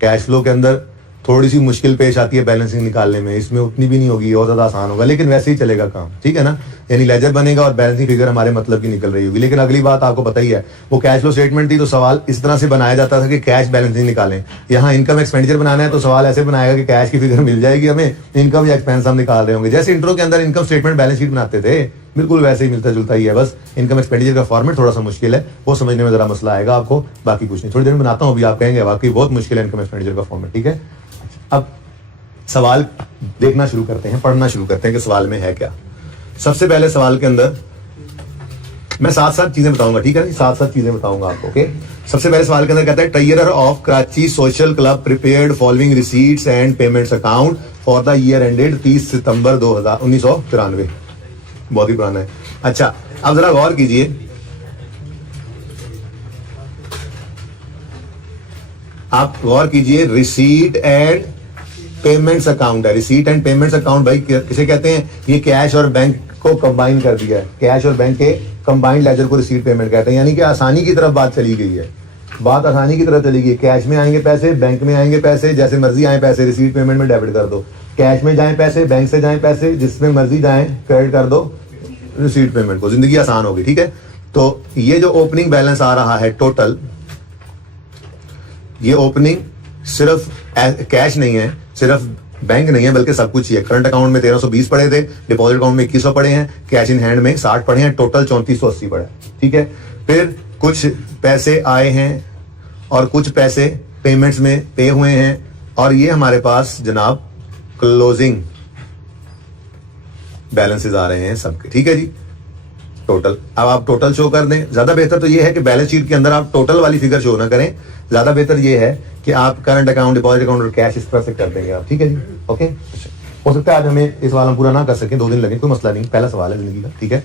कैश फ्लो के अंदर थोड़ी सी मुश्किल पेश आती है बैलेंसिंग निकालने में, इसमें उतनी भी नहीं होगी, और ज्यादा आसान होगा, लेकिन वैसे ही चलेगा काम, ठीक है ना। यानी लेजर बनेगा और बैलेंसिंग फिगर हमारे मतलब की निकल रही होगी। लेकिन अगली बात आपको पता ही है, वो कैश फ्लो स्टेटमेंट थी तो सवाल इस तरह से बनाया जाता था कि कैश बैलेंसिंग निकालें। यहाँ इनकम एक्सपेंडिचर बनाना है तो सवाल ऐसे बनाएगा कि कैश की फिगर मिल जाएगी हमें, इनकम या एक्सपेंस हम निकाल रहे होंगे। जैसे इंट्रो के अंदर इनकम स्टेटमेंट बैलेंस शीट बनाते थे, बिल्कुल वैसे ही मिलता जुलता ही है। बस इनकम एक्सपेंडिचर का फॉर्मेट थोड़ा सा मुश्किल है, वो समझने में जरा मसला आएगा आपको, बाकी कुछ नहीं। थोड़ी देर में बनाता हूँ, अभी आप कहेंगे वाकई बहुत मुश्किल है इनकम एक्सपेंडिचर का फॉर्मेट, ठीक है। अब सवाल देखना शुरू करते हैं, पढ़ना शुरू करते हैं कि सवाल में है क्या। सबसे पहले सवाल के अंदर मैं साथ चीजें बताऊंगा, ठीक है, साथ चीजें बताऊंगा आपको, ओके। सबसे पहले सवाल के अंदर कहता है treasurer of Karachi social club prepared following receipts and payments account for the year ended 30 सितंबर 1993। बहुत ही पुराना है। अच्छा, अब जरा गौर कीजिए, आप गौर कीजिए, रिसीट एंड पेमेंट्स अकाउंट है। रिसीट एंड पेमेंट्स अकाउंट भाई किसे कहते हैं? ये कैश और बैंक को कंबाइन कर दिया है, कैश और बैंक के कंबाइंड लेजर को रिसीट पेमेंट कहते हैं। यानी कि आसानी की तरफ बात चली गई है, बात आसानी की तरफ चली गई। कैश में आएंगे पैसे, बैंक में आएंगे पैसे, जैसे मर्जी आए पैसे रिसीट पेमेंट में डेबिट कर दो। कैश में जाए पैसे, बैंक से जाए पैसे, जिसमें मर्जी जाए क्रेडिट कर दो रिसीट पेमेंट को, जिंदगी आसान होगी, ठीक है। तो ये जो ओपनिंग बैलेंस आ रहा है टोटल, ये ओपनिंग सिर्फ कैश नहीं है, सिर्फ बैंक नहीं है, बल्कि सब कुछ ही है। करंट अकाउंट में 1320 पड़े थे, डिपॉजिट अकाउंट में 2100 पड़े हैं, कैश इन हैंड में 60 पड़े हैं, टोटल 3480 पड़े, ठीक है। फिर कुछ पैसे आए हैं और कुछ पैसे पेमेंट्स में पे हुए हैं, और ये हमारे पास जनाब क्लोजिंग बैलेंसेस आ रहे हैं सबके, ठीक है जी, टोटल। अब आप टोटल शो कर दें, ज्यादा बेहतर तो ये है कि बैलेंस शीट के अंदर आप टोटल वाली फिगर शो ना करें, ज्यादा बेहतर ये है कि आप करंट अकाउंट, डिपॉजिट अकाउंट और कैश इस तरह से कर देंगे आप, ठीक है जी, ओके। हो सकता है आज हमें इस सवाल हम पूरा ना कर सकें, 2 दिन लगे, कोई मसला नहीं, पहला सवाल है जिंदगी का, ठीक है।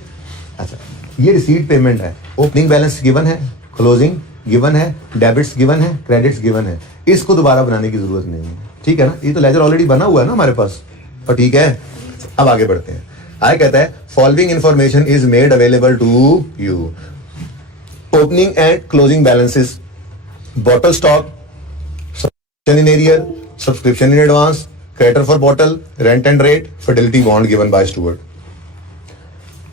अच्छा, ये रिसीट पेमेंट है, ओपनिंग बैलेंस गिवन है, क्लोजिंग गिवन है, डेबिट्स गिवन है, क्रेडिट्स गिवन है, इसको दोबारा बनाने की जरूरत नहीं है, ठीक है ना। ये तो लेजर ऑलरेडी बना हुआ है ना हमारे पास, और ठीक है। अब आगे बढ़ते हैं। आगे कहता है following information is made available to you, opening and closing balances, bottle stock, subscription in arrear, subscription in advance, creditor for bottle, rent and rate, fidelity bond given by steward.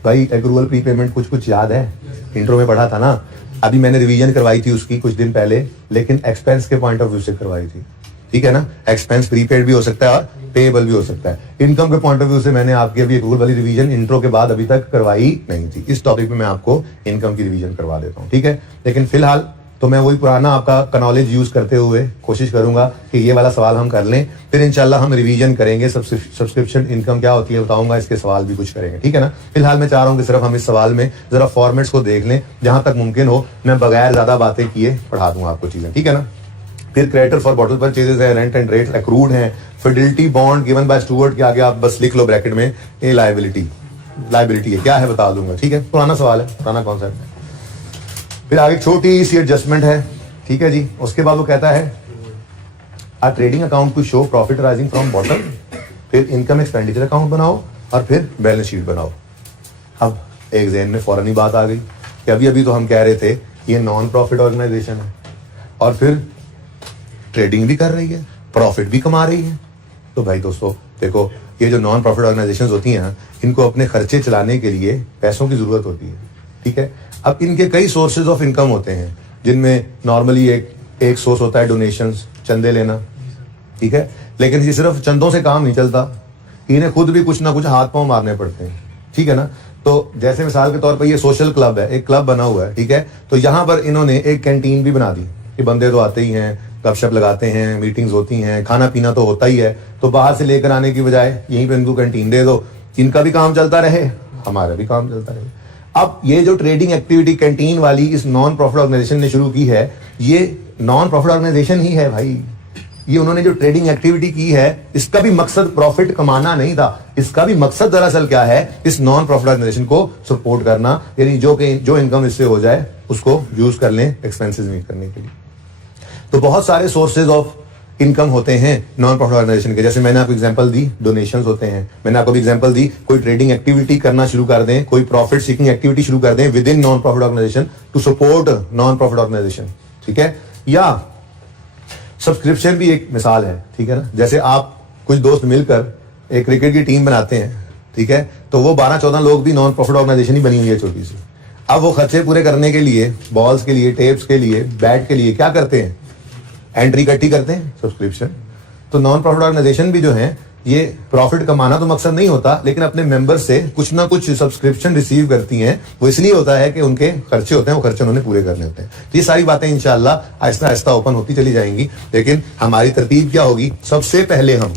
भाई एक्रूअल प्री पेमेंट कुछ याद है, intro में पढ़ा था ना, अभी मैंने रिवीजन करवाई थी उसकी कुछ दिन पहले, लेकिन एक्सपेंस के पॉइंट ऑफ व्यू से करवाई थी, ठीक है ना। एक्सपेंस प्रीपेड भी हो सकता है और पेएबल भी हो सकता है। इनकम के पॉइंट ऑफ व्यू से मैंने आपकी अभी एक्रूअल वाली रिवीजन इंट्रो के बाद अभी तक करवाई नहीं थी। इस टॉपिक में मैं आपको इनकम की रिवीजन करवा देता हूँ, ठीक है। लेकिन फिलहाल तो मैं वही पुराना आपका नॉलेज यूज करते हुए कोशिश करूंगा कि ये वाला सवाल हम कर लें, फिर इंशाल्लाह हम रिवीजन करेंगे, सब्सक्रिप्शन इनकम क्या होती है बताऊंगा, इसके सवाल भी कुछ करेंगे, ठीक है ना। फिलहाल मैं चाह रहा हूँ कि सिर्फ हम इस सवाल में जरा फॉर्मेट्स को देख लें, जहां तक मुमकिन हो मैं बगैर ज्यादा बातें किए पढ़ा दूंगा आपको चीजें, ठीक है ना। फिर क्रेडिटर फॉर बॉटल परचेजेस है, रेंट एंड रेट एक्रूड है, Fidelity bond given by steward के आगे आप बस लिख लो ब्रैकेट में ये लायबिलिटी है, क्या है बता दूंगा, ठीक है। पुराना सवाल है, पुराना कॉन्सेप्ट है। फिर आगे छोटी सी एडजस्टमेंट है, ठीक है जी। उसके बाद वो कहता है a trading account to show profit arising from bottle, फिर इनकम एक्सपेंडिचर अकाउंट बनाओ और फिर बैलेंस शीट बनाओ। अब एक ज़हन में फौरन ही बात आ गई कि अभी तो हम कह रहे थे ये नॉन प्रॉफिट ऑर्गेनाइजेशन है और फिर ट्रेडिंग भी कर रही है, प्रॉफिट भी कमा रही है। तो भाई दोस्तों देखो, ये जो नॉन प्रॉफिट ऑर्गेनाइजेशंस होती हैं इनको अपने खर्चे चलाने के लिए पैसों की जरूरत होती है, ठीक है। अब इनके कई सोर्सेज ऑफ इनकम होते हैं, जिनमें नॉर्मली एक सोर्स होता है डोनेशंस, चंदे लेना, ठीक है। लेकिन ये सिर्फ चंदों से काम नहीं चलता, इन्हें खुद भी कुछ ना कुछ हाथ पांव मारने पड़ते हैं, ठीक है ना। तो जैसे मिसाल के तौर पर ये सोशल क्लब है, एक क्लब बना हुआ है, ठीक है। तो यहाँ पर इन्होंने एक कैंटीन भी बना दी कि बंदे तो आते ही हैं, गपशप लगाते हैं, मीटिंग्स होती हैं, खाना पीना तो होता ही है, तो बाहर से लेकर आने की बजाय यहीं पे इनको कैंटीन दे दो, इनका भी काम चलता रहे, हमारा भी काम चलता रहे। अब ये जो ट्रेडिंग एक्टिविटी कैंटीन वाली इस नॉन प्रॉफिट ऑर्गेनाइजेशन ने शुरू की है, ये नॉन प्रॉफिट ऑर्गेनाइजेशन ही है भाई। ये उन्होंने जो ट्रेडिंग एक्टिविटी की है, इसका भी मकसद प्रॉफिट कमाना नहीं था, इसका भी मकसद दरअसल क्या है, इस नॉन प्रॉफिट ऑर्गेनाइजेशन को सपोर्ट करना, यानी जो इनकम इससे हो जाए उसको यूज कर लें एक्सपेंसेस मीट करने के लिए। तो बहुत सारे सोर्सेज ऑफ इनकम होते हैं नॉन प्रॉफिट ऑर्गेनाइजेशन के। जैसे मैंने आपको एग्जांपल दी, डोनेशंस होते हैं। मैंने आपको भी एग्जांपल दी, कोई ट्रेडिंग एक्टिविटी करना शुरू कर दें, कोई प्रॉफिट सीकिंग एक्टिविटी शुरू कर दें with in non profit organisation to support non profit organisation, ठीक है। या सब्सक्रिप्शन भी एक मिसाल है, ठीक है ना। जैसे आप कुछ दोस्त मिलकर एक क्रिकेट की टीम बनाते हैं, ठीक है, तो वो 12-14 लोग भी नॉन प्रॉफिट ऑर्गेनाइजेशन ही बनी हुई है छोटी सी। अब वो खर्चे पूरे करने के लिए, बॉल्स के लिए, टेप्स के लिए, बैट के लिए क्या करते हैं, एंट्री इकट्ठी करते हैं, सब्सक्रिप्शन। तो नॉन प्रॉफिट ऑर्गेनाइजेशन भी जो है, ये प्रॉफिट कमाना तो मकसद नहीं होता, लेकिन अपने मेंबर से कुछ ना कुछ सब्सक्रिप्शन रिसीव करती हैं। वो इसलिए होता है कि उनके खर्चे होते हैं, वो खर्चे उन्होंने पूरे करने होते हैं। तो ये सारी बातें इंशाल्लाह आहिस्ता आहिस्ता ओपन होती चली जाएंगी। लेकिन हमारी तरतीब क्या होगी, सबसे पहले हम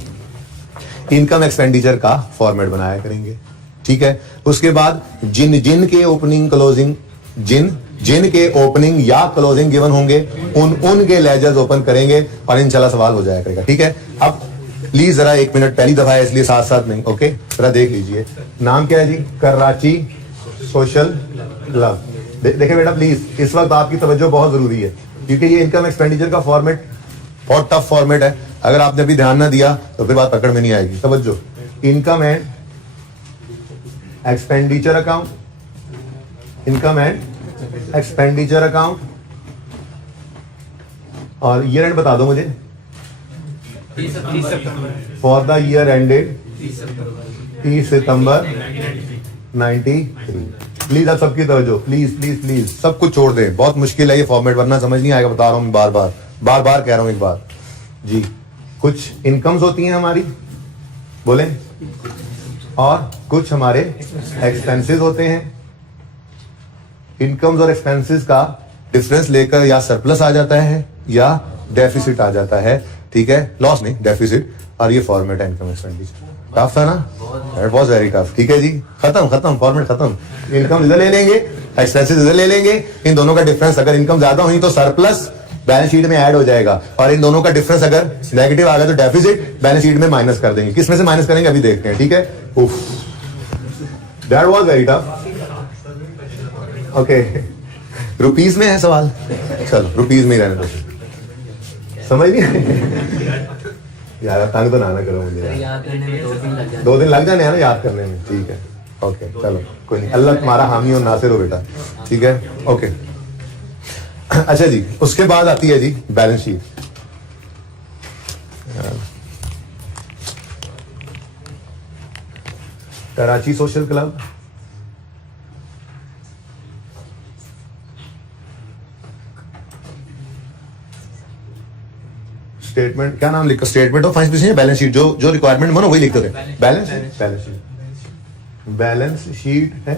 इनकम एक्सपेंडिचर का फॉर्मेट बनाया करेंगे, ठीक है। उसके बाद जिन के ओपनिंग क्लोजिंग, जिन के ओपनिंग या क्लोजिंग गिवन होंगे, उनके लेजर्स ओपन करेंगे और इंशाल्लाह सवाल हो जाया करेगा, ठीक है। अब प्लीज जरा 1 मिनट, पहली दफा है इसलिए साथ साथ नहीं, ओके, जरा देख लीजिए। नाम क्या है जी, कराची सोशल क्लब। देखिए बेटा प्लीज, इस वक्त आपकी तवज्जो बहुत जरूरी है, क्योंकि ये इनकम एक्सपेंडिचर का फॉर्मेट बहुत टफ फॉर्मेट है। अगर आपने अभी ध्यान ना दिया तो फिर बात पकड़ में नहीं आएगी। तवज्जो, income and expenditure account, income and expenditure account, और ईयर एंड बता दो मुझे, for the year ended 30 September 93। Please आप सबकी तवज्जो, प्लीज प्लीज प्लीज, सब कुछ छोड़ दें, बहुत मुश्किल है ये फॉर्मेट, वरना समझ नहीं आएगा, बता रहा हूं मैं बार बार कह रहा हूं एक बार जी। कुछ इनकम्स होती हैं हमारी, बोले, और कुछ हमारे एक्सपेंसेस होते हैं। इनकम्स और एक्सपेंसेस का डिफरेंस लेकर या सरप्लस आ जाता है या डेफिसिट आ जाता है, ठीक है, लॉस नहीं, डेफिसिट। और ये फॉर्मेट है इनकम एक्सपेंडिचर। टफ था ना, बहुत वेरी टफ, ठीक है जी। खत्म, फॉर्मेट खत्म। इनकम इधर ले लेंगे, एक्सपेंसेस इधर ले लेंगे, इन दोनों का डिफरेंस अगर इनकम ज्यादा हुई तो सरप्लस बैलेंस शीट में ऐड हो जाएगा, और इन दोनों का डिफरेंस अगर नेगेटिव आ गया तो डेफिसिट बैलेंस शीट में माइनस कर देंगे। किस में से माइनस करेंगे अभी देखते हैं, ठीक है। That was very tough, okay. Rupees में है सवाल, चलो रुपीज में ही रहने दो, समझ नहीं यार, तंग तो ना करो मुझे, 2 दिन लग जाने हैं ना याद करने में, ठीक है, ओके, चलो कोई नहीं, अल्लाह तुम्हारा हामी और नासिर हो बेटा, ठीक है, ओके। अच्छा जी, उसके बाद आती है जी balance sheet. Karachi social club, statement, क्या नाम लिखा, स्टेटमेंट ऑफ फाइनेंस है, बैलेंस शीट, जो रिक्वायरमेंट बनो वही लिखते थे। बैलेंस शीट है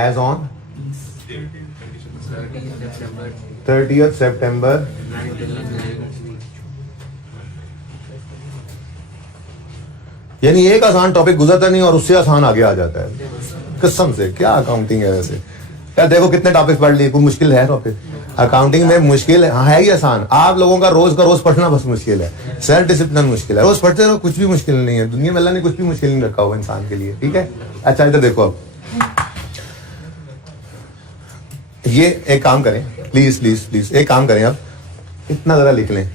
एज ऑन 30 सितंबर। यानी एक आसान टॉपिक गुजरता नहीं और उससे आसान आगे आ जाता है, कसम से। क्या अकाउंटिंग है वैसे यार, देखो कितने टॉपिक पढ़ लिए, कोई मुश्किल है टॉपिक अकाउंटिंग में? मुश्किल है, हाँ है ही आसान। आप लोगों का रोज पढ़ना बस मुश्किल है, सेल्फ डिसिप्लिन मुश्किल है। रोज पढ़ते रहो, कुछ भी मुश्किल नहीं है दुनिया में, अल्लाह ने कुछ भी मुश्किल नहीं रखा हुआ इंसान के लिए, ठीक है। अच्छा इधर देखो, अब ये एक काम करें, प्लीज प्लीज प्लीज एक काम करें, अब इतना जरा लिख लें,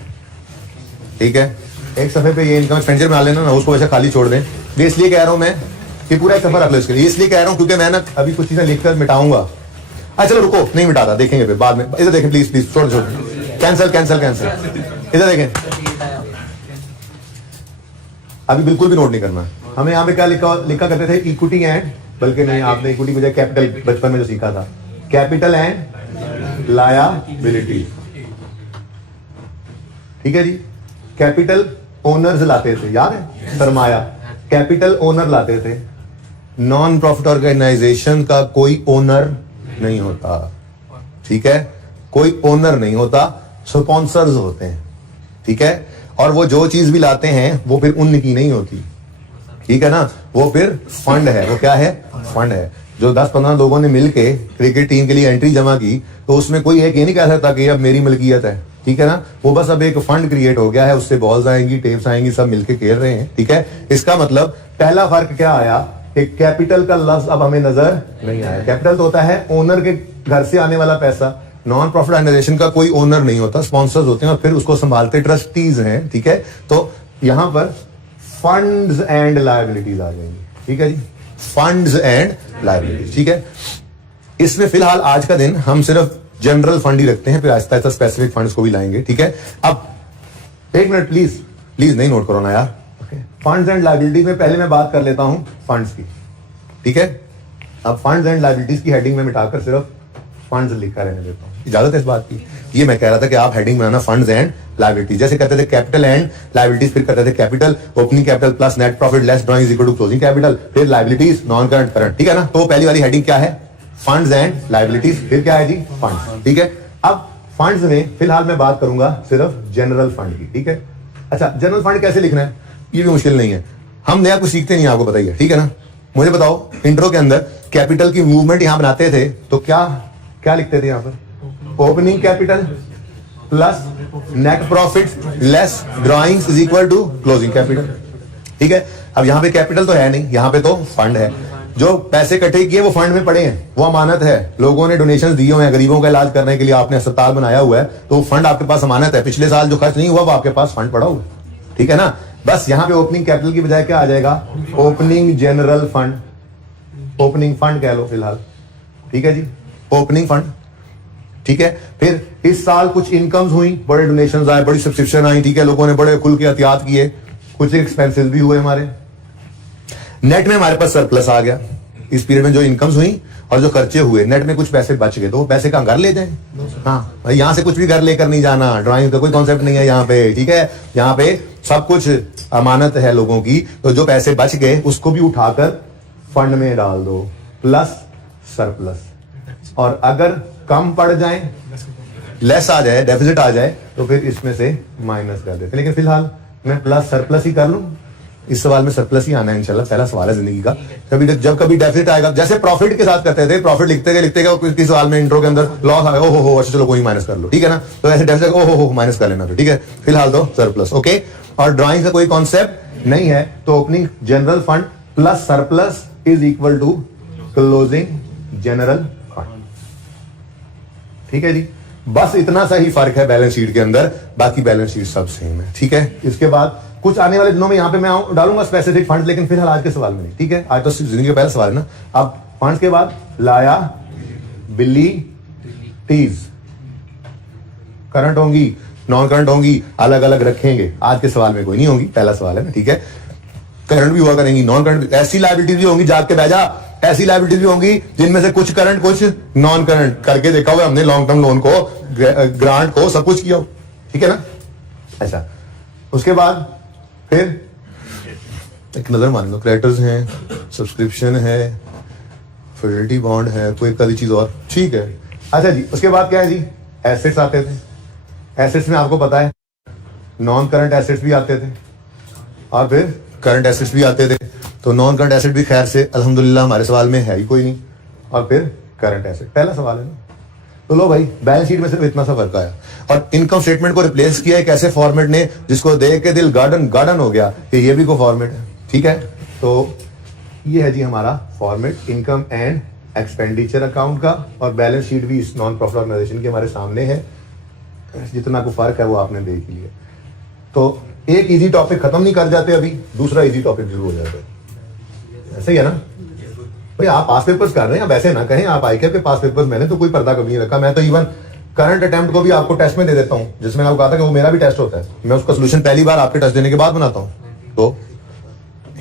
ठीक है। एक सफे पे ये इनकम एक्सपेंडिचर बना लेना ना, उसको वैसे खाली छोड़ दें। ये इसलिए कह रहा हूं मैं कि पूरा एक सफर रख लो इसके लिए, इसलिए कह रहा हूं क्योंकि मैं ना अभी कुछ चीजें लिखकर मिटाऊंगा। चलो रुको, नहीं मिटाता, देखेंगे फिर बाद में। इधर देखें प्लीज प्लीज, छोड़ कैंसिल इधर देखें, अभी बिल्कुल भी नोट नहीं करना। हमें यहाँ पे क्या लिखा करते थे, इक्विटी एंड, बल्कि नहीं, आपने इक्विटी बजाय कैपिटल बचपन में जो सीखा था, कैपिटल एंड लायबिलिटी, ठीक है जी। कैपिटल ओनर्स लाते थे, याद है, सरमाया, कैपिटल ओनर लाते थे। नॉन प्रॉफिट ऑर्गेनाइजेशन का कोई ओनर नहीं होता, ठीक है, कोई ओनर नहीं होता, स्पॉन्सर्स होते हैं, ठीक है। और वो जो चीज भी लाते हैं वो फिर उनकी नहीं होती, ठीक है ना, वो फिर फंड है। वो क्या है, फंड है। जो 10-15 लोगों ने मिलके क्रिकेट टीम के लिए एंट्री जमा की, तो उसमें कोई एक ये नहीं कह सकता कि अब मेरी मिल्कियत है, ठीक है ना। वो बस अब एक फंड क्रिएट हो गया है, उससे बॉल्स आएंगी, टेप्स आएंगी, सब मिलके खेल रहे हैं, ठीक है। इसका मतलब पहला फर्क क्या आया कि कैपिटल का लफ्ज अब हमें नजर नहीं आया। कैपिटल तो होता है ओनर के घर से आने वाला पैसा। नॉन प्रॉफिट ऑर्गेनाइजेशन का कोई ओनर नहीं होता, स्पॉन्सर्स होते हैं और फिर उसको संभालते ट्रस्टीज हैं, ठीक है। तो यहां पर फंड्स एंड लायबिलिटीज आ जाएंगी, ठीक है जी, फंड्स एंड लायबिलिटीज, ठीक है। इसमें फिलहाल आज का दिन हम सिर्फ जनरल फंड ही रखते हैं, फिर आहिस्ता आहिस्ता स्पेसिफिक फंड्स को भी लाएंगे, ठीक है। अब एक मिनट प्लीज नहीं नोट करो ना यार। फंड्स एंड लायबिलिटीज में पहले मैं बात कर लेता हूं फंड्स की, ठीक है। अब फंड्स एंड लायबिलिटीज की हेडिंग में मिटाकर सिर्फ फंड्स लिखा रहने देता हूं, इजाजत है इस बात की। ये मैं कह रहा था कि आप हेडिंग बनाना फंड्स एंड लायबिलिटीज, जैसे कहते थे कैपिटल एंड लायबिलिटीज, फिर कहते थे capital opening capital plus net profit less drawing is equal to closing capital, फिर लायबिलिटीज नॉन करंट करंट, ठीक है ना। तो पहली वाली हेडिंग क्या है, फंड्स एंड लायबिलिटीज, फिर क्या है जी, फंड्स, ठीक है। अब फंड्स में फिलहाल मैं बात करूंगा सिर्फ जनरल फंड की, ठीक है। अच्छा, जनरल फंड कैसे लिखना है ये भी मुश्किल नहीं है, हम नया कुछ सीखते नहीं, आपको बताइए, ठीक है ना। मुझे बताओ, इंट्रो के अंदर कैपिटल की मूवमेंट यहां बनाते थे तो क्या क्या लिखते थे यहां पर, opening capital plus net profit less drawings is equal to closing capital, ठीक है। अब यहां पे कैपिटल तो है नहीं, यहां पे तो फंड है। जो पैसे इकट्ठे किए वो फंड में पड़े हैं, वो अमानत है, लोगों ने डोनेशन दिए हुए हैं, गरीबों का इलाज करने के लिए आपने अस्पताल बनाया हुआ है, तो वो फंड आपके पास अमानत है। पिछले साल जो खर्च नहीं हुआ वो आपके पास फंड पड़ा हुआ है, ठीक है ना। बस यहां पे ओपनिंग कैपिटल की बजाय क्या आ जाएगा, opening general fund, opening fund कह लो फिलहाल, ठीक है जी, ओपनिंग फंड, ठीक है। फिर इस साल कुछ इनकम्स हुई, बड़े डोनेशंस आए, बड़ी सब्सक्रिप्शन आई, ठीक है, लोगों ने बड़े खुल के एहतियात किए, कुछ एक्सपेंसेस भी हुए हमारे, नेट में हमारे पास सरप्लस आ गया। इस पीरियड में जो इनकम्स हुई और जो खर्चे हुए, नेट में कुछ पैसे बच गए, तो वो पैसे कहां घर ले जाएं, हाँ भाई, यहां से कुछ भी घर लेकर नहीं जाना, ड्राइंग का कोई कॉन्सेप्ट नहीं है यहाँ पे, ठीक है। यहाँ पे सब कुछ अमानत है लोगों की, तो जो पैसे बच गए उसको भी उठाकर फंड में डाल दो प्लस सरप्लस, और अगर कम पड़ जाए, लेस आ जाए, डेफिसिट आ जाए, तो फिर इसमें से माइनस कर देते। लेकिन फिलहाल मैं प्लस सरप्लस ही कर लूं, इस सवाल में सरप्लस ही आना है इंशाल्लाह, पहला सवाल है जिंदगी का। जब कभी डेफिसिट आएगा, जैसे प्रॉफिट के साथ करते थे, प्रॉफिट लिखते गए किसी सवाल में इंट्रो के अंदर लॉस आएगा, ओहो हो, अच्छा चलो कोई माइनस कर लो, ठीक है ना। तो ऐसे डेफिसिट ओहो हो माइनस कर लेना, ठीक है। फिलहाल तो सरप्लस, ओके। और ड्राइंग का कोई कॉन्सेप्ट नहीं है, तो opening general fund plus surplus is equal to closing general fund, ठीक है जी। बस इतना सा ही फर्क है बैलेंस शीट के अंदर, बाकी बैलेंस शीट सब सेम है, ठीक है। इसके बाद कुछ आने वाले दिनों में यहां पे मैं डालूंगा स्पेसिफिक फंड, लेकिन फिलहाल आज के सवाल में नहीं, ठीक है। आज तो जिंदगी का पहला सवाल है ना। अब फंड्स के बाद लाया बिल्ली टीज, करंट होंगी नॉन करंट होंगी, अलग अलग रखेंगे, आज के सवाल में कोई नहीं होंगी, पहला सवाल है ना, ठीक है। करंट भी हुआ करेंगी, नॉन करंट, ऐसी लायबिलिटीज भी होंगी, जाग के बैजा, ऐसी लायबिलिटीज भी होंगी जिनमें से कुछ करंट कुछ नॉन करंट, करके देखा हुआ हमने, लॉन्ग टर्म लोन को, ग्रांट को, सब कुछ किया, ठीक है ना। अच्छा, उसके बाद फिर एक नजर मान लो, क्रेडिटर्स हैं, सब्सक्रिप्शन है, फिडेलिटी बॉन्ड है, कोई एक आधी चीज और, ठीक है। अच्छा जी, उसके बाद क्या है जी, एसेट्स आते थे। एसेट्स में आपको पता है नॉन करंट एसेट्स भी आते थे और फिर करंट एसेट्स भी आते थे। तो नॉन करंट एसेट भी खैर से अल्हम्दुलिल्लाह हमारे सवाल में है ही कोई नहीं, और फिर करंट एसेट पहला सवाल है ना। तो लो भाई, बैलेंस शीट में सिर्फ इतना सा फर्क आया और इनकम स्टेटमेंट को रिप्लेस किया एक ऐसे फॉर्मेट ने जिसको देख के दिल गार्डन गार्डन हो गया कि ये भी कोई फॉर्मेट है, ठीक है। तो ये है जी हमारा format income and expenditure account का, और बैलेंस शीट भी इस नॉन प्रॉफिट ऑर्गेनाइजेशन के हमारे सामने है। जितना को फर्क है वो आपने देख लिया। तो एक इजी टॉपिक खत्म नहीं कर जाते अभी, दूसरा इजी टॉपिक शुरू हो जाता है, ऐसे ही है ना भाई। आप पास पेपर्स कर रहे हैं, आप ऐसे ना कहें आप आईकेएफ के पास पेपर्स, मैंने तो कोई पर्दा कभी नहीं रखा। मैं तो इवन करंट अटेम्प्ट को भी आपको टेस्ट में दे देता हूं, जिसमें आपको कहा था कि वो मेरा भी टेस्ट होता है, मैं उसका सोल्यूशन पहली बार आपके टेस्ट देने के बाद बनाता हूं। तो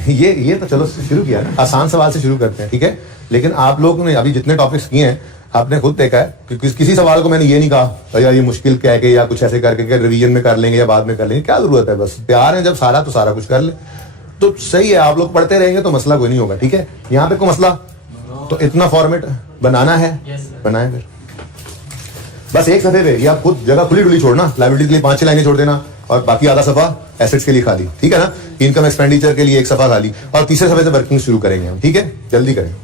ये तो चलो शुरू किया ना, आसान सवाल से शुरू करते हैं, ठीक है। लेकिन आप लोग ने अभी जितने टॉपिक्स किए हैं आपने खुद देखा है कि किसी सवाल को मैंने ये नहीं कहा यार ये मुश्किल कह के या कुछ ऐसे करके रिवीजन में कर लेंगे या बाद में कर लेंगे, क्या जरूरत है। बस प्यार है जब सारा, तो सारा कुछ कर ले तो सही है। आप लोग पढ़ते रहेंगे तो मसला कोई नहीं होगा, ठीक है। यहाँ पे कोई मसला, तो इतना फॉर्मेट बनाना है, बनाए फिर बस एक सफे पे, ये आप खुद जगह खुली डुली छोड़ना, लायबिलिटी के लिए 5-6 लाइनें छोड़ देना और बाकी आधा सफा एसेट्स के लिए खाली, ठीक है ना। इनकम एक्सपेंडिचर के लिए एक सफा खाली, और तीसरे सफे से वर्किंग शुरू करेंगे हम, ठीक है। जल्दी करें।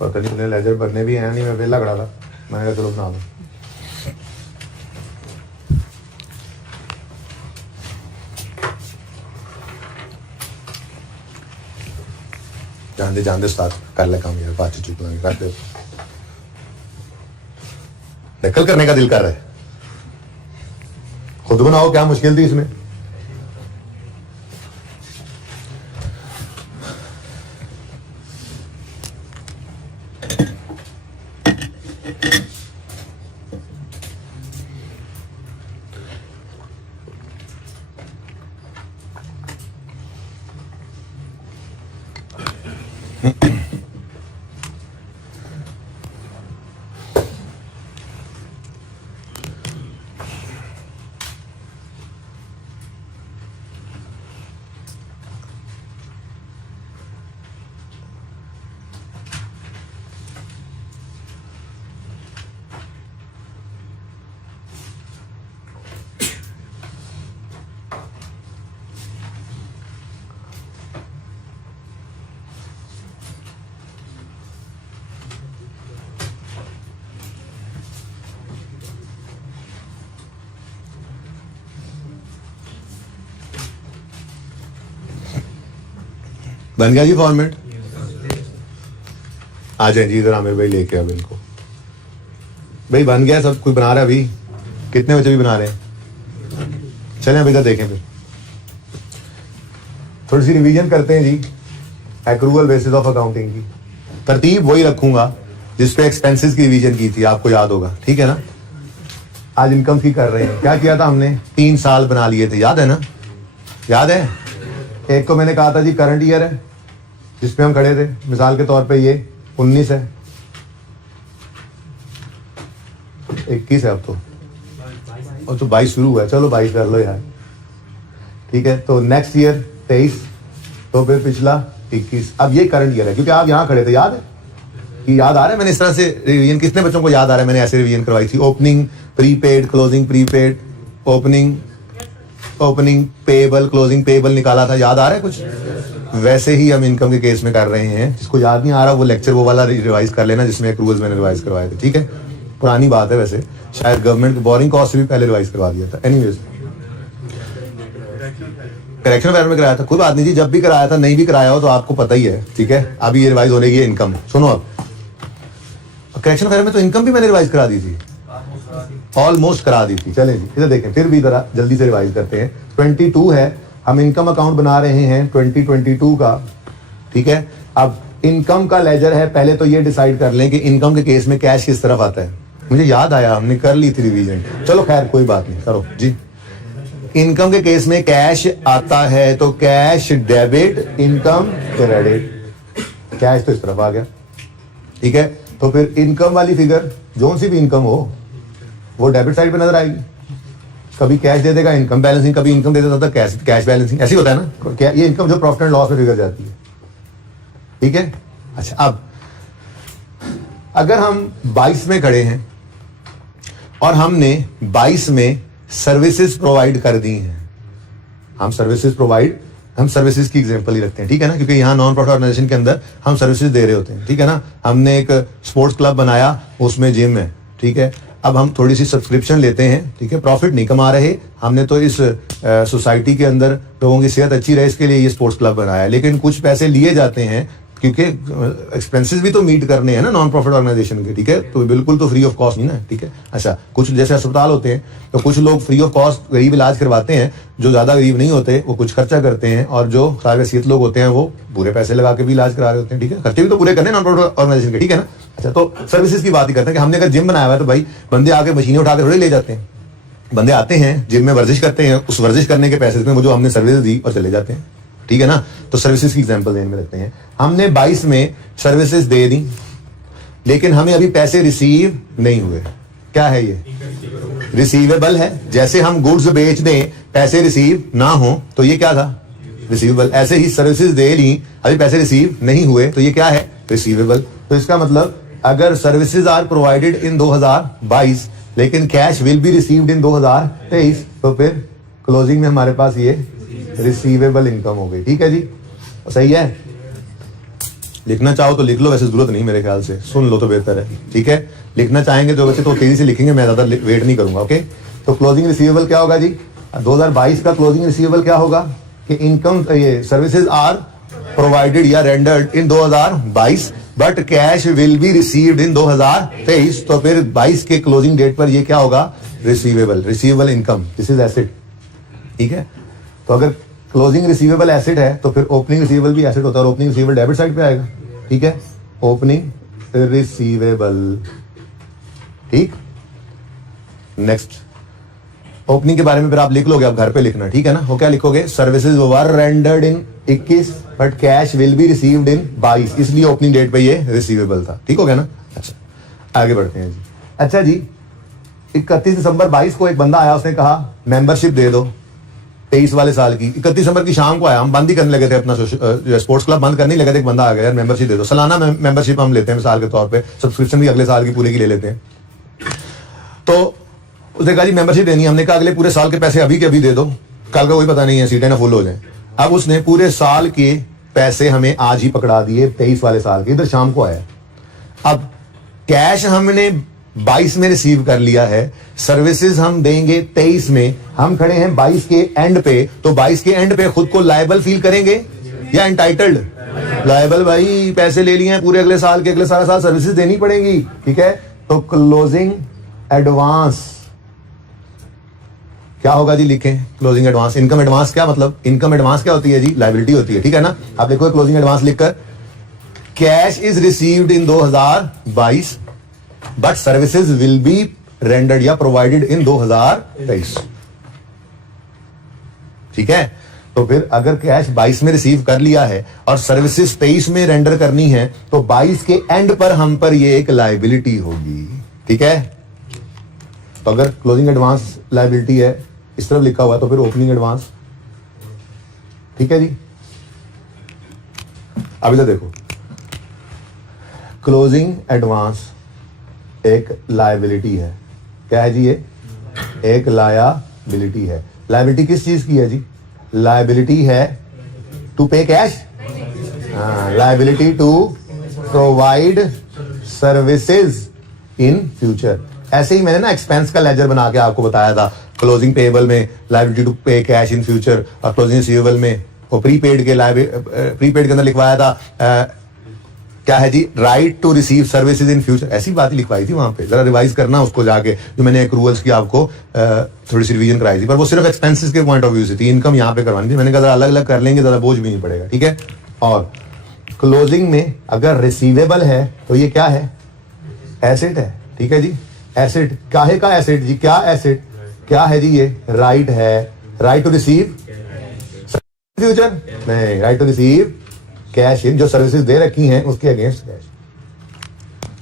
पता नहीं, लेजर बनने भी हैं नहीं, मैं वेला खड़ा था, मैंने कहा चलो बना दो। जान दे उस्ताद, कर ले काम यार, बात चुप कर दे। नकल करने का दिल कर रहा है, खुद बनाओ, क्या मुश्किल थी इसमें। बन गया जी फॉर्मेट? आ जाए जी इधर, आमिर भाई लेके अब इनको। भाई बन गया सब कुछ, बना रहा है अभी, कितने बजे भी बना रहे हैं। चलें अभी इधर देखें, फिर थोड़ी सी रिवीजन करते हैं जी। एक्रूअल बेसिस ऑफ अकाउंटिंग की तरतीब वही रखूंगा जिसपे एक्सपेंसेस की रिवीजन की थी, आपको याद होगा, ठीक है ना। आज इनकम की कर रहे हैं। क्या किया था हमने? 3 साल बना लिए थे, याद है ना? याद है? एक को मैंने कहा था जी करंट ईयर है जिसपे हम खड़े थे, मिसाल के तौर पे ये 19 है, 21 है अब तो, और तो 22 शुरू हुआ है, चलो 22 कर लो यार, ठीक है। तो नेक्स्ट ईयर 23, तो फिर पिछला 21, अब ये करंट ईयर है, क्योंकि आप यहाँ खड़े थे, याद है कि याद आ रहा है। मैंने इस तरह से रिवीजन, कितने बच्चों को याद आ रहा है मैंने ऐसे रिवीजन करवाई थी? Opening prepaid, closing prepaid, opening payable, closing payable निकाला था, याद आ रहा है कुछ? वैसे ही हम इनकम के केस में कर रहे हैं। जिसको याद नहीं आ रहा वो लेक्चर वो वाला रिवाइज कर लेना जिसमें एक्रूअल्स मैंने रिवाइज करवाए थे, ठीक है। पुरानी बात है वैसे, शायद गवर्नमेंट की बोरिंग कॉस्ट भी पहले रिवाइज करवा दिया था। एनीवेज, करेक्शन फेयर में कराया था, कोई बात नहीं जी, जब भी कराया था, नहीं भी कराया हो तो आपको पता ही है, ठीक है। अभी ये रिवाइज होने की है इनकम, सुनो अब। करेक्शन फेयर में तो इनकम भी मैंने रिवाइज करा दी थी, ऑलमोस्ट करा दी थी। चलें जी इधर देखें, फिर भी जरा जल्दी से रिवाइज करते हैं। 22 है, हम इनकम अकाउंट बना रहे हैं 2022 का, ठीक है। अब इनकम का लेजर है, पहले तो ये डिसाइड कर लें कि इनकम के केस में कैश किस तरफ आता है। मुझे याद आया, हमने कर ली थी रिवीजन, चलो खैर कोई बात नहीं, करो जी। इनकम के केस में कैश आता है तो cash debit, income credit, cash तो इस तरफ आ गया, ठीक है। तो फिर इनकम वाली फिगर जो सी भी इनकम हो वो डेबिट साइड पे नजर आएगी। कभी कैश दे देगा इनकम बैलेंसिंग, कभी इनकम दे देता था कैश बैलेंसिंग, ऐसे ही होता है ना। क्या ये इनकम जो प्रॉफिट एंड लॉस में फिगर जाती है, ठीक है। अच्छा, अब अगर हम 22 में खड़े हैं और हमने 22 में सर्विसेज प्रोवाइड कर दी हैं, हम सर्विसेज की एग्जांपल ही रखते हैं, ठीक है ना, क्योंकि यहाँ नॉन प्रॉफिट ऑर्गेनाइजेशन के अंदर हम सर्विसेज दे रहे होते हैं, ठीक है ना। हमने एक स्पोर्ट्स क्लब बनाया, उसमें जिम है, ठीक है। अब हम थोड़ी सी सब्सक्रिप्शन लेते हैं, ठीक है, प्रॉफिट नहीं कमा रहे, हमने तो इस सोसाइटी के अंदर लोगों की सेहत अच्छी रहे इसके लिए ये स्पोर्ट्स क्लब बनाया है, लेकिन कुछ पैसे लिए जाते हैं क्योंकि एक्सपेंसेस भी तो मीट करने हैं ना नॉन प्रॉफिट ऑर्गेनाइजेशन के, ठीक है। तो बिल्कुल तो फ्री ऑफ कॉस्ट नहीं ना, ठीक है। अच्छा, कुछ जैसे अस्पताल होते हैं तो कुछ लोग फ्री ऑफ कॉस्ट गरीब इलाज करवाते हैं, जो ज्यादा गरीब नहीं होते वो कुछ खर्चा करते हैं, और जो सारे सीत लोग होते हैं वो पूरे पैसे लगा के भी इलाज करा रहे होते हैं, ठीक है। खर्चे भी तो पूरे करने नॉन प्रॉफिट ऑर्गेनाइजेशन के, ठीक है ना। अच्छा, तो सर्विसेज की बात ही करते हैं कि हमने अगर जिम बनाया हुआ है तो भाई बंदे आके मशीनें उठा के थोड़ी ले जाते हैं, बंदे आते हैं जिम में वर्जिश करते हैं, उस वर्जिश करने के पैसे में वो जो हमने सर्विस दी और चले जाते हैं, ठीक है ना। तो सर्विसेज की एग्जांपल ध्यान में रखते हैं। हमने 22 में सर्विसेज दे दी लेकिन हमें अभी पैसे रिसीव नहीं हुए, क्या है ये? रिसीवेबल है। जैसे हम गुड्स बेच दें पैसे रिसीव ना हो तो ये क्या था? रिसीवेबल। ऐसे ही सर्विसेज दे ली, अभी पैसे रिसीव नहीं हुए तो ये क्या है? रिसीवेबल। तो इसका मतलब अगर सर्विसेज आर प्रोवाइडेड इन 2022 लेकिन cash will be received in 2023 तो फिर क्लोजिंग में हमारे पास ये रिसीवेबल इनकम हो गई, ठीक है जी, सही है। लिखना चाहो तो लिख लो, वैसे जरूरत नहीं मेरे ख्याल से, सुन लो तो बेहतर है, ठीक है। लिखना चाहेंगे जो बच्चे तो तेजी से लिखेंगे, मैं ज्यादा वेट नहीं करूंगा, ओके। तो क्लोजिंग रिसीवेबल क्या होगा जी, 2022 का क्लोजिंग रिसीवेबल क्या होगा कि इनकम ये सर्विसेज आर प्रोवाइडेड या rendered in 2022 but cash will be received in 2023। तो फिर 22 के क्लोजिंग डेट पर ये क्या होगा, receivable income, this is asset, ठीक है। तो अगर क्लोजिंग रिसीवेबल एसेट है तो फिर ओपनिंग रिसीवेबल भी एसेट होता है, और ओपनिंग रिसीवेबल डेबिट साइड पे आएगा, ठीक है। ओपनिंग रिसीवेबल, ठीक। नेक्स्ट ओपनिंग के बारे में फिर आप लिख लोगे, आप घर पे लिखना, ठीक है ना। वो क्या लिखोगे, services were rendered in 21 but cash will be received in 22, इसलिए ओपनिंग डेट पे ये रिसीवेबल था, ठीक हो गया ना। अच्छा आगे बढ़ते हैं जी। अच्छा जी, 31 दिसंबर 22 को एक बंदा आया, उसने कहा मेंबरशिप दे दो 23 वाले साल की। 31 दिसंबर की शाम को आया, हम बंद ही करने लगे थे अपना स्पोर्ट्स क्लब बंद करने लगे थे, एक बंदा आ गया, यार मेंबरशिप दे दो। सालाना मेंबरशिप हम लेते हैं मिसाल के तौर पे, सब्सक्रिप्शन भी अगले साल की पूरे की ले लेते हैं। तो उसने कहा जी मेंबरशिप देनी है, हमने कहा अगले पूरे साल के पैसे अभी के अभी दे दो, कल का कोई पता नहीं है सीटें ना फुल हो जाए। अब उसने पूरे साल के पैसे हमें आज ही पकड़ा दिए 23 वाले साल के, इधर शाम को आया। अब कैश हमने 22 में रिसीव कर लिया है, सर्विसेज हम देंगे 23 में, हम खड़े हैं 22 के एंड पे, तो 22 के एंड पे खुद को लायबल फील करेंगे या एंटाइटल्ड? लायबल भाई, पैसे ले लिए हैं पूरे अगले साल के, अगले सारा साल सर्विसेज देनी पड़ेगी, ठीक है। तो क्लोजिंग एडवांस क्या होगा जी, लिखें क्लोजिंग एडवांस। इनकम एडवांस क्या मतलब, इनकम एडवांस क्या होती है जी, लायबिलिटी होती है, ठीक है ना। आप देखो क्लोजिंग एडवांस लिखकर, cash is received in 2022 but services will be rendered या प्रोवाइडेड इन 2023, ठीक है। तो फिर अगर कैश 22 में रिसीव कर लिया है और सर्विसेज 23 में रेंडर करनी है, तो 22 के एंड पर हम पर ये एक लायबिलिटी होगी, ठीक है। तो अगर क्लोजिंग एडवांस लायबिलिटी है, इस तरफ लिखा हुआ है, तो फिर ओपनिंग एडवांस, ठीक है जी। अभी तो देखो, क्लोजिंग एडवांस एक लायबिलिटी है, क्या है जी, ये एक लायबिलिटी है। लायबिलिटी किस चीज की है जी, लायबिलिटी है to pay cash, liability to provide services in future. ऐसे ही मैंने ना एक्सपेंस का लेजर बना के आपको बताया था, क्लोजिंग पेएबल में liability to pay cash in future, और क्लोजिंग रिसीवेबल में वो प्रीपेड के अंदर लिखवाया था क्या है जी, right to receive services in future, ऐसी बात ही लिखवाई थी वहां पे। जरा रिवाइज करना उसको जाके, जो मैंने एक्रूवल्स की आपको थोड़ी सी रिवीजन कराई थी, पर वो सिर्फ एक्सपेंसेस के पॉइंट ऑफ व्यू से थी, इनकम यहाँ पे करवानी थी। मैंने कहा अलग अलग कर लेंगे, ज्यादा बोझ भी नहीं पड़ेगा, ठीक है। और क्लोजिंग में अगर रिसीवेबल है तो ये क्या है, एसेट है, ठीक है जी। एसेट काहे का एसेट जी, क्या एसेट क्या है जी, ये राइट है, राइट टू रिसीव फ्यूचर नहीं, right to receive cash in, जो सर्विसेज दे रखी हैं उसके अगेंस्ट कैश,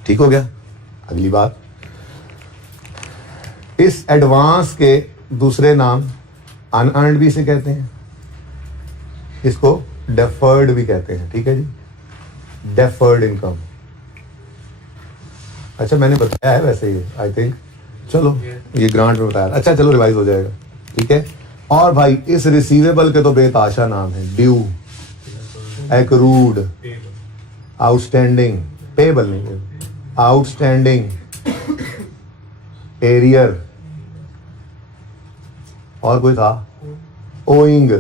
ठीक हो गया। अगली बात, इस एडवांस के दूसरे नाम अनअर्न्ड भी इसे कहते हैं, इसको डेफर्ड भी कहते हैं, ठीक है जी, डेफर्ड इनकम। अच्छा मैंने बताया है वैसे ये, आई थिंक, चलो ये ग्रांट में बताया, अच्छा चलो रिवाइज हो जाएगा, ठीक है। और भाई इस रिसीवेबल के तो बेताशा नाम है, ड्यू, एक्रूड, आउटस्टैंडिंग, पेबल नहीं, आउटस्टैंडिंग, एरियर, और कोई था ओइंग।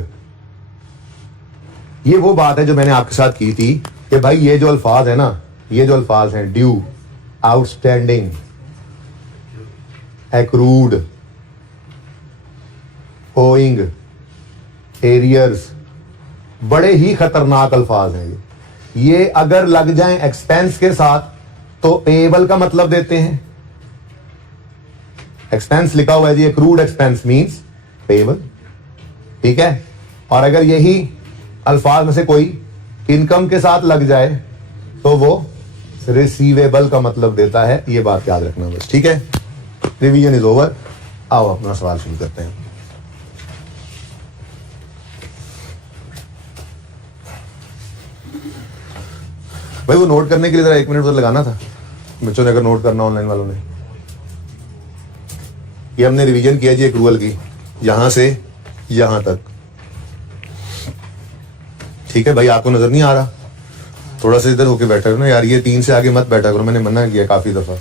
ये वो बात है जो मैंने आपके साथ की थी कि भाई ये जो अल्फाज है ना, ये जो अल्फाज हैं due, outstanding, accrued, owing, arrears, बड़े ही खतरनाक अल्फाज हैं ये अगर लग जाएं एक्सपेंस के साथ तो पेएबल का मतलब देते हैं। एक्सपेंस लिखा हुआ है जी, एक्रूड एक्सपेंस मींस पेएबल, ठीक है। और अगर यही अल्फाज में से कोई इनकम के साथ लग जाए तो वो रिसीवेबल का मतलब देता है, ये बात याद रखना बस, ठीक है। रिवीजन इज ओवर, आओ अपना सवाल शुरू करते हैं। भाई वो नोट करने के लिए जरा 1 मिनट तो लगाना था बच्चों ने, अगर नोट करना ऑनलाइन वालों ने। ये हमने रिवीजन किया जी एक्रूवल की, यहां से यहां तक, ठीक है भाई। आपको नजर नहीं आ रहा, थोड़ा सा इधर होके बैठा करो ना यार, ये 3 से आगे मत बैठा करो, मैंने मना किया काफी दफा।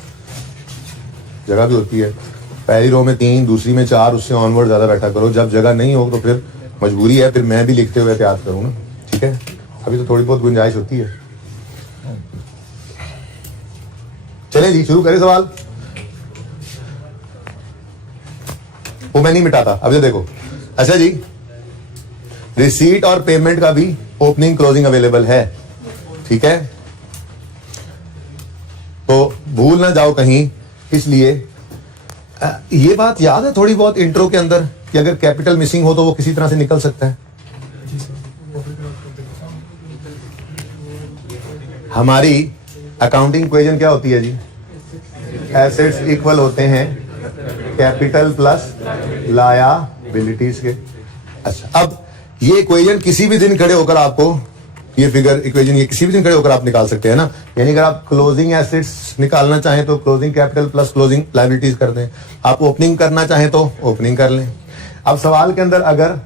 जगह भी होती है, पहली रो में 3, दूसरी में 4, उससे ऑनवर्ड ज्यादा बैठा करो। जब जगह नहीं हो तो फिर मजबूरी है, फिर मैं भी लिखते हुए एहतियात करूँ ना, ठीक है। अभी तो थोड़ी बहुत गुंजाइश होती है। चले जी शुरू करें सवाल। वो मैं नहीं मिटाता, अभी देखो। अच्छा जी, रिसीट और पेमेंट का भी ओपनिंग क्लोजिंग अवेलेबल है, ठीक है। तो भूल ना जाओ कहीं, इसलिए ये बात याद है थोड़ी बहुत इंट्रो के अंदर कि अगर कैपिटल मिसिंग हो तो वो किसी तरह से निकल सकता है। हमारी अकाउंटिंग इक्वेशन क्या होती है जी? एसेट्स इक्वल होते हैं कैपिटल प्लस लायबिलिटीज के। अच्छा, अब ये इक्वेशन किसी भी दिन खड़े होकर आपको, ये फिगर इक्वेशन ये किसी भी दिन खड़े होकर आप निकाल सकते हैं ना। यानी अगर आप क्लोजिंग एसेट्स निकालना चाहें तो closing capital plus closing liabilities कर दें, आप ओपनिंग करना चाहें तो ओपनिंग कर लें। अब सवाल के अंदर अगर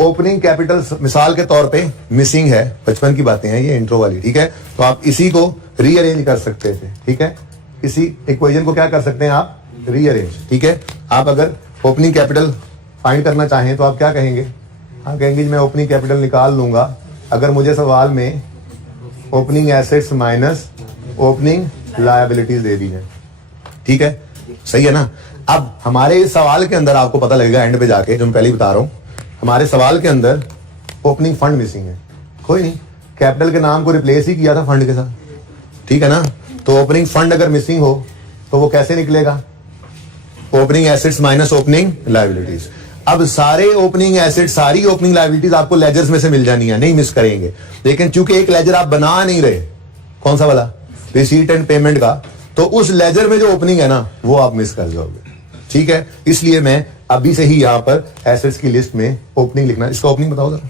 ओपनिंग कैपिटल मिसाल के तौर पे मिसिंग है, बचपन की बातें हैं ये इंट्रो वाली, ठीक है, तो आप इसी को रीअरेंज कर सकते थे, ठीक है। इसी इक्वेशन को क्या कर सकते हैं आप? रीअरेंज, ठीक है। आप अगर ओपनिंग कैपिटल फाइंड करना चाहें तो आप क्या कहेंगे? आप कहेंगे मैं ओपनिंग कैपिटल निकाल लूंगा अगर मुझे सवाल में opening assets minus opening liabilities दे दी है, ठीक है, सही है ना। अब हमारे इस सवाल के अंदर आपको पता लगेगा एंड पे जाके, जो मैं पहले ही बता रहा हूं, हमारे सवाल के अंदर ओपनिंग फंड मिसिंग है। कोई नहीं, कैपिटल के नाम को रिप्लेस ही किया था फंड के साथ, ठीक है ना। तो ओपनिंग फंड अगर मिसिंग हो तो वो कैसे निकलेगा? Opening assets minus opening liabilities. अब सारे ओपनिंग एसेट्स, सारी ओपनिंग लायबिलिटीज आपको लेजर्स में से मिल जानी है, नहीं मिस करेंगे। लेकिन चूंकि एक लेजर आप बना नहीं रहे, कौन सा वाला? रिसीट एंड पेमेंट का, तो उस लेजर में जो ओपनिंग है ना वो आप मिस कर जाओगे, ठीक है। इसलिए मैं अभी से ही यहां पर एसेट्स की लिस्ट में ओपनिंग लिखना। इसका ओपनिंग बताओ जरा,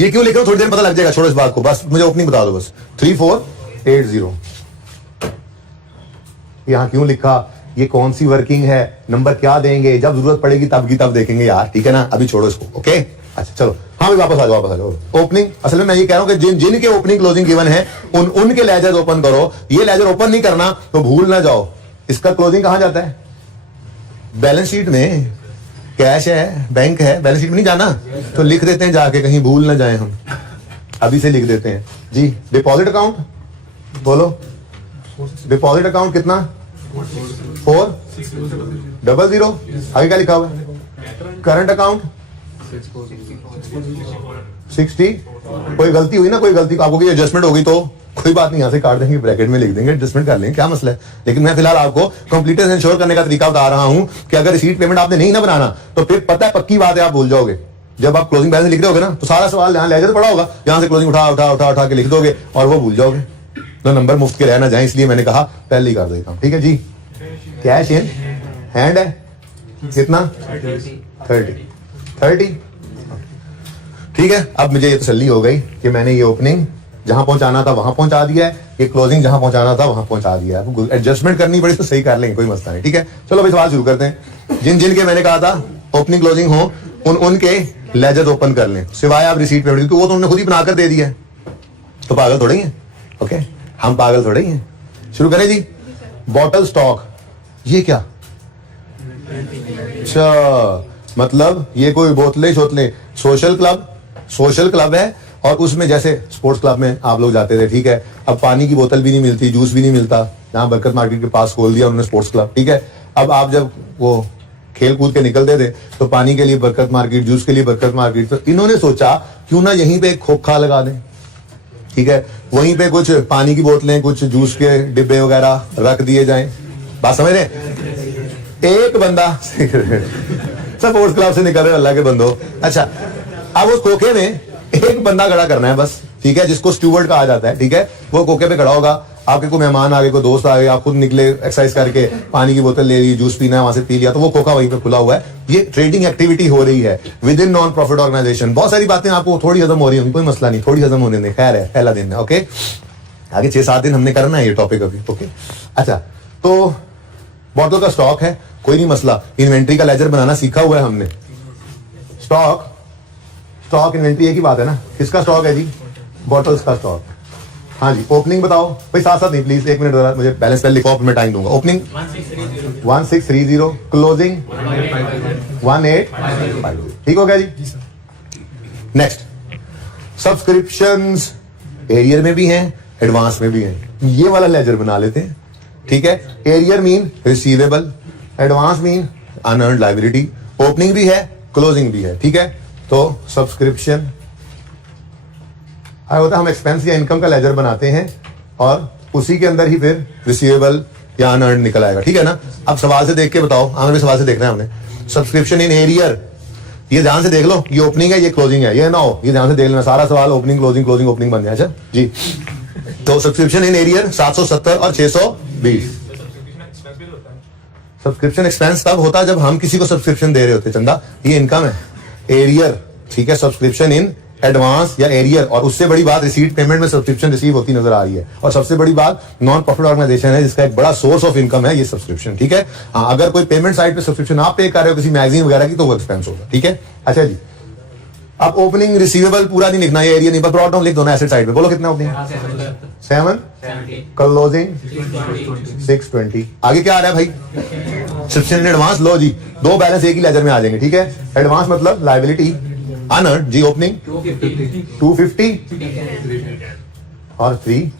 ये क्यों लिख रहा हूं थोड़ी देर पता लग जाएगा, छोड़ो इस बात को, बस मुझे ओपनिंग बता दो बस। 3480 यहां क्यों लिखा, ये कौन सी वर्किंग है, नंबर क्या देंगे, जब जरूरत पड़ेगी तब की तब देखेंगे यार, ठीक है ना। अभी छोड़ो इसको, ओके। अच्छा चलो, हाँ भी वापस आ जाओ। ओपनिंग, असल में मैं ये कह रहा हूं कि जिनके ओपनिंग क्लोजिंग गिवन है उनके लेजर ओपन करो। ये लेजर ओपन नहीं करना तो भूल ना जाओ, इसका क्लोजिंग कहां जाता है? बैलेंस शीट में। कैश है, बैंक है, बैलेंस शीट में नहीं जाना, तो लिख देते हैं जाके, कहीं भूल ना जाए हम, अभी से लिख देते हैं जी। डिपॉजिट अकाउंट बोलो, डिपॉजिट अकाउंट कितना? 400, आगे क्या लिखा हुआ है? Current account 60। कोई गलती हुई ना, कोई गलती आपको कोई एडजस्टमेंट होगी तो कोई बात नहीं, यहां से काट देंगे, ब्रैकेट में लिख देंगे, एडजस्टमेंट कर लेंगे, क्या मसला है। लेकिन मैं फिलहाल आपको कंप्लीटनेस इंश्योर करने का तरीका बता रहा हूं कि अगर रिसीट पेमेंट आपने नहीं ना बनाना तो फिर पता है, पक्की बात है, आप भूल जाओगे। जब आप क्लोजिंग बैलेंस लिख रहे होगे ना तो सारा सवाल यहां लेजर पड़ा होगा, यहां से क्लोजिंग उठा के लिख दोगे और वो भूल जाओगे, तो नंबर मुफ्त के रहना जाए, इसलिए मैंने कहा पहले ही कर देता हूं, ठीक है जी। कैश इन हैंड है कितना? 30, ठीक है। अब मुझे ये तसल्ली हो गई कि मैंने ये ओपनिंग जहां पहुंचाना था वहां पहुंचा दिया है, ये क्लोजिंग जहां पहुंचाना था वहां पहुंचा दिया है। एडजस्टमेंट करनी पड़ी तो सही कर लेंगे, कोई मसला नहीं, ठीक है। चलो भाई सवाल शुरू करते हैं। जिन के मैंने कहा था ओपनिंग क्लोजिंग हो उनके लेजर ओपन कर लें, सिवाय आप रिसीट पेमेंट, क्योंकि वो तो उन्होंने खुद ही बनाकर दे दिया है, तो पागल थोड़े ही है, ओके, हम पागल थोड़े ही हैं। शुरू करें जी। बॉटल स्टॉक, ये क्या? अच्छा, मतलब ये कोई बोतलें शोतलें, सोशल क्लब है, और उसमें जैसे स्पोर्ट्स क्लब में आप लोग जाते थे, ठीक है। अब पानी की बोतल भी नहीं मिलती, जूस भी नहीं मिलता, यहाँ बरकत मार्केट के पास खोल दिया उन्होंने स्पोर्ट्स क्लब, ठीक है। अब आप जब वो खेल कूद के निकलते थे तो पानी के लिए बरकत मार्केट, जूस के लिए बरकत मार्केट, तो इन्होंने सोचा क्यों ना यहीं पे एक खोखा लगा दें, ठीक है। वहीं पे कुछ पानी की बोतलें, कुछ जूस के डिब्बे वगैरह रख दिए जाएं। बात समझ रहे? एक बंदा स्पोर्ट्स क्लब से निकल रहे, अल्लाह के बंदो। अच्छा, अब उस खोखे में एक बंदा खड़ा करना है बस, ठीक है, जिसको स्टूवर्ड कहा जाता है, ठीक है। वो खोखे पे खड़ा होगा, आपके कोई मेहमान आ गए, कोई दोस्त आ गए, आप खुद निकले एक्सरसाइज करके, पानी की बोतल ले ली, जूस पीना है, वहां से पी लिया, तो वो खोखा वहीं पे खुला हुआ है। ये ट्रेडिंग एक्टिविटी हो रही है with in non profit organisation. बहुत सारी बातें आपको थोड़ी हजम हो रही होंगी, कोई मसला नहीं, थोड़ी हजम होने दें, खैर है, पहला दिन है, ओके। आगे 6-7 दिन हमने करना है ये टॉपिक अभी, ओके। अच्छा, तो बॉटल का स्टॉक है, कोई नहीं मसला, इन्वेंट्री का लेजर बनाना सीखा हुआ है हमने। स्टॉक इन्वेंट्री एक ही बात है ना। किसका स्टॉक है जी? बॉटल्स का स्टॉक। हाँ जी, ओपनिंग बताओ भाई, साथ साथ नहीं प्लीज, 1 मिनट जरा मुझे बैलेंस पहले लिखो, मैं टाइम दूंगा। Opening 1630, closing 1850। ठीक हो गया जी। नेक्स्ट, सब्सक्रिप्शंस एरियर में भी हैं, एडवांस में भी हैं। ये वाला लेजर बना लेते हैं, ठीक है। Arrear mean receivable, advance mean unearned liability, opening भी है, क्लोजिंग भी है, ठीक है। तो सब्सक्रिप्शन होता है, हम एक्सपेंस या इनकम का लेजर बनाते हैं और उसी के अंदर ही फिर रिसीवेबल या अनअर्न्ड निकल आएगा, ठीक है ना। अब सवाल से देख के बताओ, हमें भी सवाल से देखना है हमने। सब्सक्रिप्शन इन एरियर, ये ध्यान से देख लो, ये ओपनिंग है, ये क्लोजिंग है, ये ना हो, ये ध्यान से देख लेना, सारा सवाल ओपनिंग क्लोजिंग क्लोजिंग ओपनिंग बन जाए। अच्छा जी, तो सब्सक्रिप्शन इन एरियर 770 और 620। सब्सक्रिप्शन एक्सपेंस तब होता है जब हम किसी को सब्सक्रिप्शन दे रहे होते, चंदा ये इनकम है। एरियर, ठीक है, सब्सक्रिप्शन इन एडवांस या एरियर, और उससे बड़ी बात रिसीट पेमेंट में सब्सक्रिप्शन रिसीव होती नजर आ रही है। और सबसे बड़ी बात, नॉन प्रॉफिट ऑर्गेनाइजेशन है जिसका एक बड़ा सोर्स ऑफ इनकम है ये सब्सक्रिप्शन, ठीक है। हाँ, अगर कोई पेमेंट साइट पे सब्सक्रिप्शन आप पे कर रहे हो किसी मैगजीन वगैरह की, तो वो एक्सपेंस होगा, ठीक है। अच्छा जी, अब ओपनिंग रिसीवेबल पूरा नहीं लिखना, ये एरिया नहीं, ब्रॉड डाउन लिख दो ना एसेट साइड पे। बोलो कितना ओपनिंग? 7, क्लोजिंग 620। आगे क्या आ रहा है भाई? Subscription advance. लो जी, दो बैलेंस एक ही लेजर में आ जाएंगे, ठीक है। एडवांस मतलब लायबिलिटी, अनअर्न्ड जी, ओपनिंग 250 और 3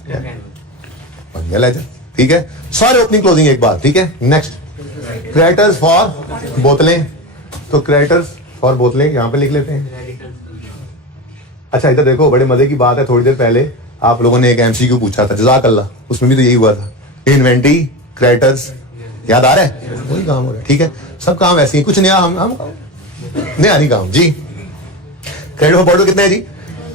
बढ़िया लेजर, ठीक है। सारे ओपनिंग क्लोजिंग एक बार, ठीक है। नेक्स्ट, क्रेडिटर्स फॉर बोतलें, तो क्रेडिटर्स फॉर बोतलें यहां पे लिख लेते हैं। अच्छा इधर देखो, बड़े मजे की बात है, थोड़ी देर पहले आप लोगों ने एक एमसीक्यू पूछा था, जज़ाकल्लाह, उसमें भी तो यही हुआ था। इन्वेंटरी, क्रेडिटर्स, याद आ रहा है? वही काम हो रहा है, ठीक है। सब काम ऐसे ही, कुछ नया हम नया नहीं काम जी। क्रेडिट फॉर बोतल कितने है जी?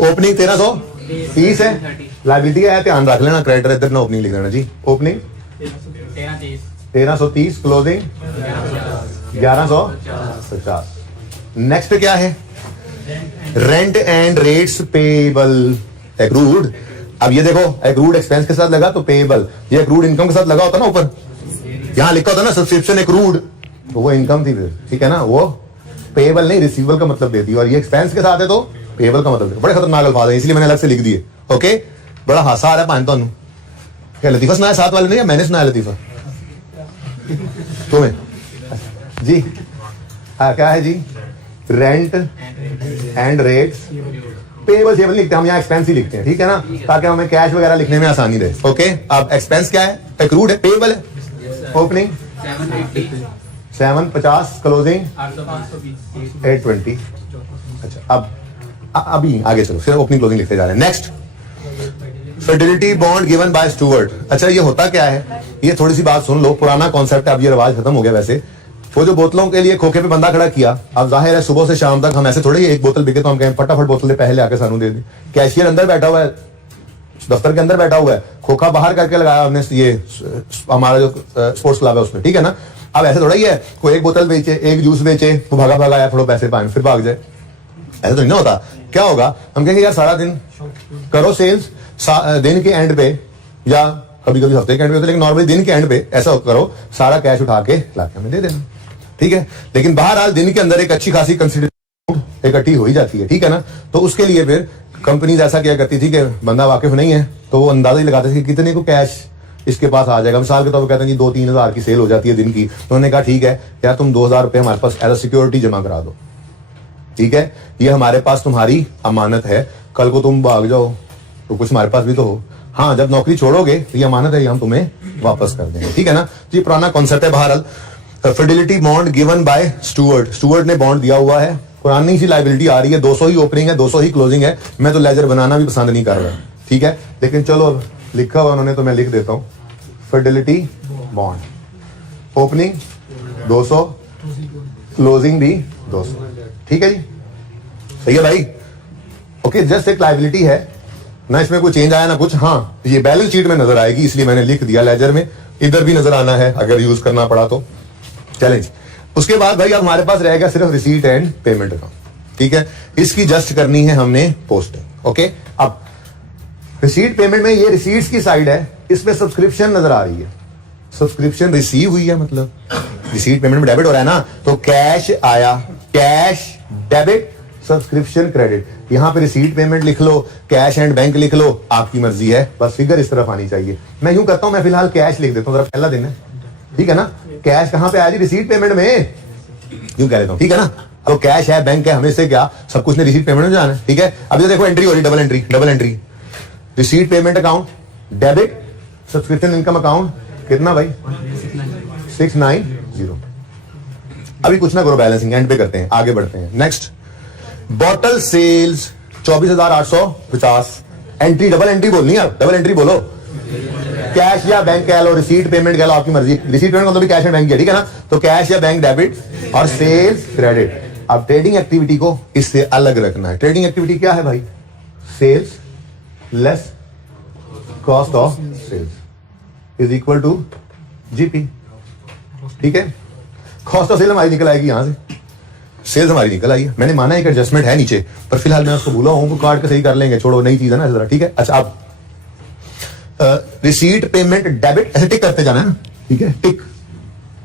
ओपनिंग 1330 है, लायबिलिटी है, ध्यान रख लेना, क्रेडिटर इधर ना ओपनिंग लिख लेना जी। Opening 1330, closing 1150। नेक्स्ट क्या है? Rent and rates payable, accrued. अब ये देखो, एक्रूड एक्सपेंस के साथ लगा तो पेबल, ये एक्रूड इनकम के साथ लगा होता ना ऊपर, यहां लिखा होता ना सब्सक्रिप्शन एक्रूड, तो वो इनकम थी फिर, ठीक है ना। वो पेबल नहीं, रिसीवेबल का मतलब देती है, और ये एक्सपेंस के साथ है तो पेबल का मतलब देती है। बड़े खतरनाक अल्फाज है, इसलिए मैंने अलग से लिख दिए, ओके। बड़ा हासा आ रहा है पानी तो। क्या लतीफा सुनाया साथ वाले ने, या मैंने सुनाया लतीफा तुम्हें? जी हाँ, क्या है जी? रेंट एंड रेट्स पेबल सेबल लिखते हैं हम, यहाँ एक्सपेंस ही लिखते हैं, ठीक है ना, ताकि हमें कैश वगैरह लिखने में आसानी रहे, ओके। अब एक्सपेंस क्या है? एक्रूड है, पेबल है। Opening 750, closing 820। अच्छा, अब अभी आगे चलो, फिर ओपनिंग क्लोजिंग लिखते जा रहे हैं। Next, Fidelity bond given by steward. अच्छा, ये होता क्या है? ये थोड़ी सी बात सुन लो, पुराना कॉन्सेप्ट है, अब ये रिवाज खत्म हो गया वैसे। वो जो बोतलों के लिए खोखे पे बंदा खड़ा किया, अब जाहिर है सुबह से शाम तक हम ऐसे थोड़ी एक बोतल बिके तो हम कहें फटाफट बोतल पहले आके सानू दे दी। कैशियर अंदर बैठा हुआ है, दफ्तर के अंदर बैठा हुआ है, खोखा बाहर करके लगाया हमने, ये हमारा जो स्पोर्ट्स क्लब है उसमें, ठीक है ना। अब ऐसे थोड़ा ही है कोई एक बोतल बेचे, एक जूस बेचे, वो भागा भागा आया, थोड़ा पैसे पाए फिर भाग जाए, ऐसा तो नहीं होता। क्या होगा? हम कहेंगे यार सारा दिन करो सेल्स, दिन के एंड पे, या कभी कभी हफ्ते के एंड पे, लेकिन नॉर्मली दिन के एंड पे ऐसा करो, सारा कैश उठा के लाके हमें दे देना, ठीक है। लेकिन बहरहाल दिन के अंदर एक अच्छी खासी कंसिडरेशन इकट्ठी हो ही जाती है, ठीक है ना। तो उसके लिए फिर कंपनीज ऐसा किया करती थी कि बंदा वाकिफ नहीं है तो वो अंदाजा ही लगाते थे कि कितने को कैश इसके पास आ जाएगा। मिसाल के तौर पर कहते हैं कि 2-3 हजार की सेल हो जाती है दिन की, तो उन्होंने कहा ठीक है यार, तुम 2000 रुपये हमारे पास एज अ सिक्योरिटी जमा करा दो, ठीक है, ये हमारे पास तुम्हारी अमानत है, कल को तुम भाग जाओ तो कुछ हमारे पास भी तो हो। हाँ, जब नौकरी छोड़ोगे तो ये अमानत है, ये हम तुम्हें वापस कर देंगे, ठीक है ना। तो ये पुराना कॉन्सेप्ट है। बहरहाल Fidelity bond given by steward, steward ने बॉन्ड दिया हुआ है, पुरानी सी लायबिलिटी आ रही है, 200 ही ओपनिंग है, 200 ही क्लोजिंग है। मैं तो लेजर बनाना भी पसंद नहीं कर रहा, ठीक है, लेकिन चलो लिखा हुआ उन्होंने तो मैं लिख देता हूं। फिडेलिटी बॉन्ड, ओपनिंग 200, क्लोजिंग भी 200, ठीक है जी, सही है भाई, ओके। जस्ट एक लायबिलिटी है ना, इसमें कोई चेंज आया ना कुछ। हाँ, ये बैलेंस शीट में नजर आएगी, इसलिए मैंने लिख दिया, लेजर में इधर भी नजर आना है अगर यूज करना पड़ा तो। चैलेंज। उसके बाद भाई अब हमारे पास रहेगा सिर्फ रिसीट एंड पेमेंट अकाउंट, ठीक है। इसकी जस्ट करनी है हमने पोस्टिंग, ओके। अब रिसीट पेमेंट में ये रिसीट्स की साइड है, इसमें सब्सक्रिप्शन नजर आ रही है, सब्सक्रिप्शन रिसीव हुई है, मतलब रिसीट पेमेंट में डेबिट हो रहा है ना, तो कैश आया, कैश डेबिट, सब्सक्रिप्शन क्रेडिट, यहां पे रिसीट पेमेंट लिख लो, कैश एंड बैंक लिख लो, आपकी मर्जी है, बस फिगर इस तरफ आनी चाहिए। मैं यूं करता हूं, मैं फिलहाल कैश लिख देता हूं, जरा पहला दिन है, ठीक है ना। कैश कहां पे आया जी? रिसीट पेमेंट में, यूं कह लेता हूं, ठीक है ना। तो कैश है, बैंक है, हमें से क्या, सब कुछ ने रिसीट पेमेंट में जाना है, ठीक है। अब ये देखो एंट्री हो रही, double entry, double entry, receipt payment account, debit subscription income account, कितना भाई? 690। अभी कुछ ना करो, बैलेंसिंग एंड पे करते हैं, आगे बढ़ते हैं। Next, bottle sales 24,850, entry double entry बोलनी है, डबल एंट्री बोलो। कैश या बैंक कह लो, रिसीट पेमेंट कह लो, आपकी मर्जी। रिसीट पेमेंट मतलब भी कैश एंड बैंक है, ठीक है ना। तो कैश या बैंक डेबिट और सेल्स क्रेडिट। अब ट्रेडिंग एक्टिविटी को इससे अलग रखना है। ट्रेडिंग एक्टिविटी क्या है भाई? Sales less cost of sales is equal to GP, ठीक है। कॉस्ट ऑफ सेल हमारी निकल आएगी यहां से, सेल्स हमारी निकल आई है। मैंने माना एक एडजस्टमेंट है नीचे, पर फिलहाल मैं उसको भूला हूं, काट के सही कर लेंगे, छोड़ो, नई चीज है ना जरा, ठीक है। अच्छा, अब रिसीट पेमेंट डेबिट, ऐसे टिक करते जाना है ना, ठीक है, टिक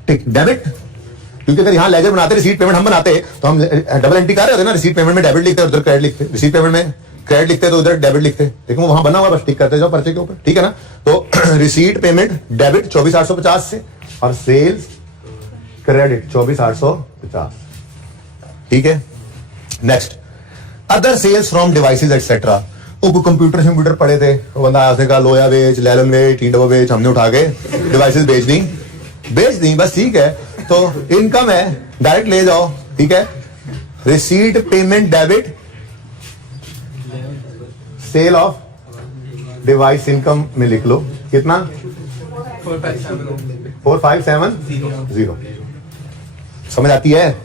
टिक डेबिट, क्योंकि अगर यहां लेजर बनाते, रिसीट पेमेंट हम बनाते, तो हम डबल एंट्री कर रहे होते ना, रिसीट पेमेंट में डेबिट लिखते उधर क्रेडिट लिखते, रिसीट पेमेंट में क्रेडिट लिखते तो उधर डेबिट लिखते, लेकिन वो वहां बना हुआ, बस टिक करते जाओ पर्चे के ऊपर, ठीक है ना। तो रिसीट पेमेंट डेबिट 24,850 से, और सेल्स क्रेडिट 24,850, ठीक है। Next, other sales from devices etcetera. वो कंप्यूटर पड़े थे, वो बंदा आया, उसने कहा लोया बेच, लैलन बेच, टीडो बेच, हमने उठा के डिवाइसेस बेच दी, बस ठीक है। तो इनकम है, डायरेक्ट ले जाओ, ठीक है। Receipt payment debit sale of device income में लिख लो, कितना? 4570। समझ आती है?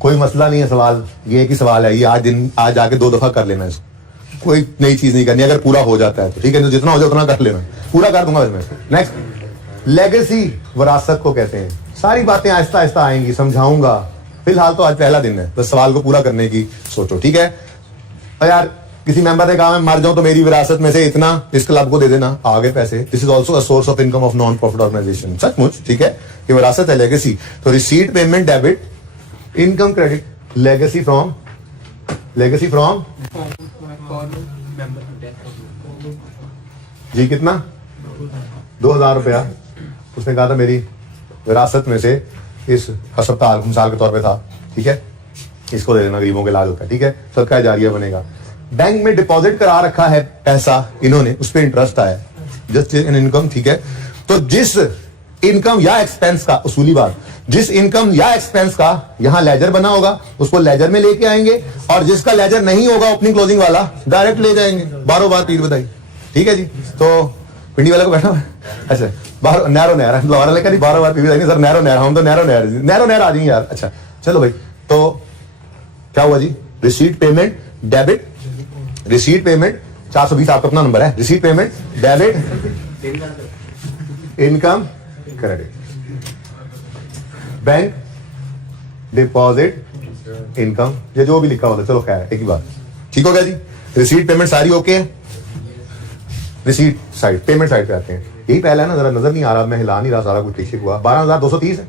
कोई मसला नहीं है। सवाल ये एक ही सवाल है, ये आज आके 2 दफा कर लेना इसको, कोई नई चीज नहीं करनी। अगर पूरा हो जाता है तो ठीक है, तो जितना हो जाए उतना कर लेना, पूरा कर दूंगा इसमें। नेक्स्ट, लेगेसी विरासत को कहते हैं। सारी बातें आहिस्ता आहिस्ता आएंगी, समझाऊंगा। फिलहाल तो आज पहला दिन है, बस सवाल को पूरा करने की सोचो, ठीक है। तो यार किसी मेंबर ने कहा मैं मर जाऊं तो मेरी विरासत में से इतना इस क्लब को दे देना, आगे पैसे। This is also a source of income of non profit organisation, सचमुच, ठीक है। ये विरासत है, लेगेसी। तो receipt payment debit income credit, legacy from जी, कितना? 2,000 रुपया उसने कहा था मेरी विरासत में से, इस अस्पताल मिसाल के तौर पे था, ठीक है, इसको दे देना, गरीबों के इलाज होता है, ठीक है, सदका जारिया बनेगा। बैंक में डिपॉजिट करा रखा है पैसा इन्होंने, उस पर इंटरेस्ट आया, जस्ट एन इनकम, ठीक है। तो जिस इनकम या एक्सपेंस का, उसूली बात, जिस इनकम या एक्सपेंस का यहां लेजर बना होगा उसको लेजर में लेके आएंगे, और जिसका लेजर नहीं होगा ओपनिंग क्लोजिंग वाला डायरेक्ट ले जाएंगे। बारों बार पीठ बधाई, ठीक है जी। तो पिंडी वाला को बैठा हुआ, अच्छा, बाहर नैरो नहर लोहारा लेकर 12 बार पीठ बधाई, सर नैरो नहर, हम तो नैरो नहर आ जाएंगे यार। अच्छा चलो भाई, तो क्या हुआ जी? Receipt payment debit, receipt payment 420 आपका अपना नंबर है, receipt payment debit income credit, bank deposit income, ये जो भी लिखा हुआ था, चलो खैर एक ही बात, ठीक हो गया जी। रिसीट पेमेंट सारी ओके है। रिसीट साइड, पेमेंट साइड पे आते हैं। यही पहला है ना, जरा नजर नहीं आ रहा, मैं हिला नहीं रहा, सारा कुछ ठीक हुआ। 12,230 है,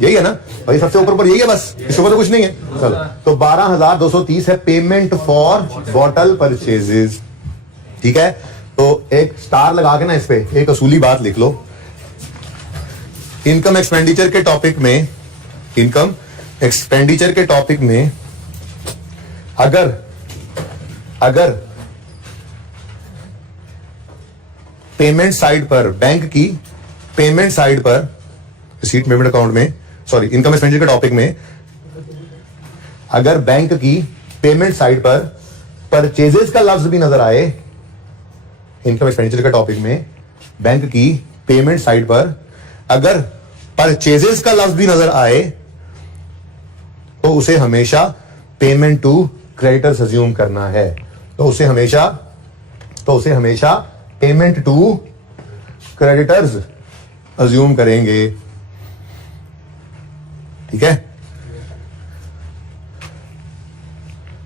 यही है ना भाई, सबसे ऊपर यही है, बस इसके ऊपर तो कुछ नहीं है। चलो, तो 12,230 है पेमेंट फॉर बॉटल परचेजेस, ठीक है। तो एक स्टार लगा के ना इस पे एक असूली बात लिख लो। इनकम एक्सपेंडिचर के टॉपिक में, इनकम एक्सपेंडिचर के टॉपिक में अगर पेमेंट साइड पर, बैंक की पेमेंट साइड पर, रिसीट पेमेंट अकाउंट में, सॉरी इनकम एक्सपेंडिचर के टॉपिक में, अगर बैंक की पेमेंट साइड पर परचेजेस का लफ्ज भी नजर आए, इनकम एक्सपेंडिचर के टॉपिक में बैंक की पेमेंट साइड पर अगर परचेजेस का लफ्ज भी नजर आए, तो उसे हमेशा पेमेंट टू क्रेडिटर्स अज्यूम करना है। तो उसे हमेशा पेमेंट टू क्रेडिटर्स अज्यूम करेंगे, ठीक है।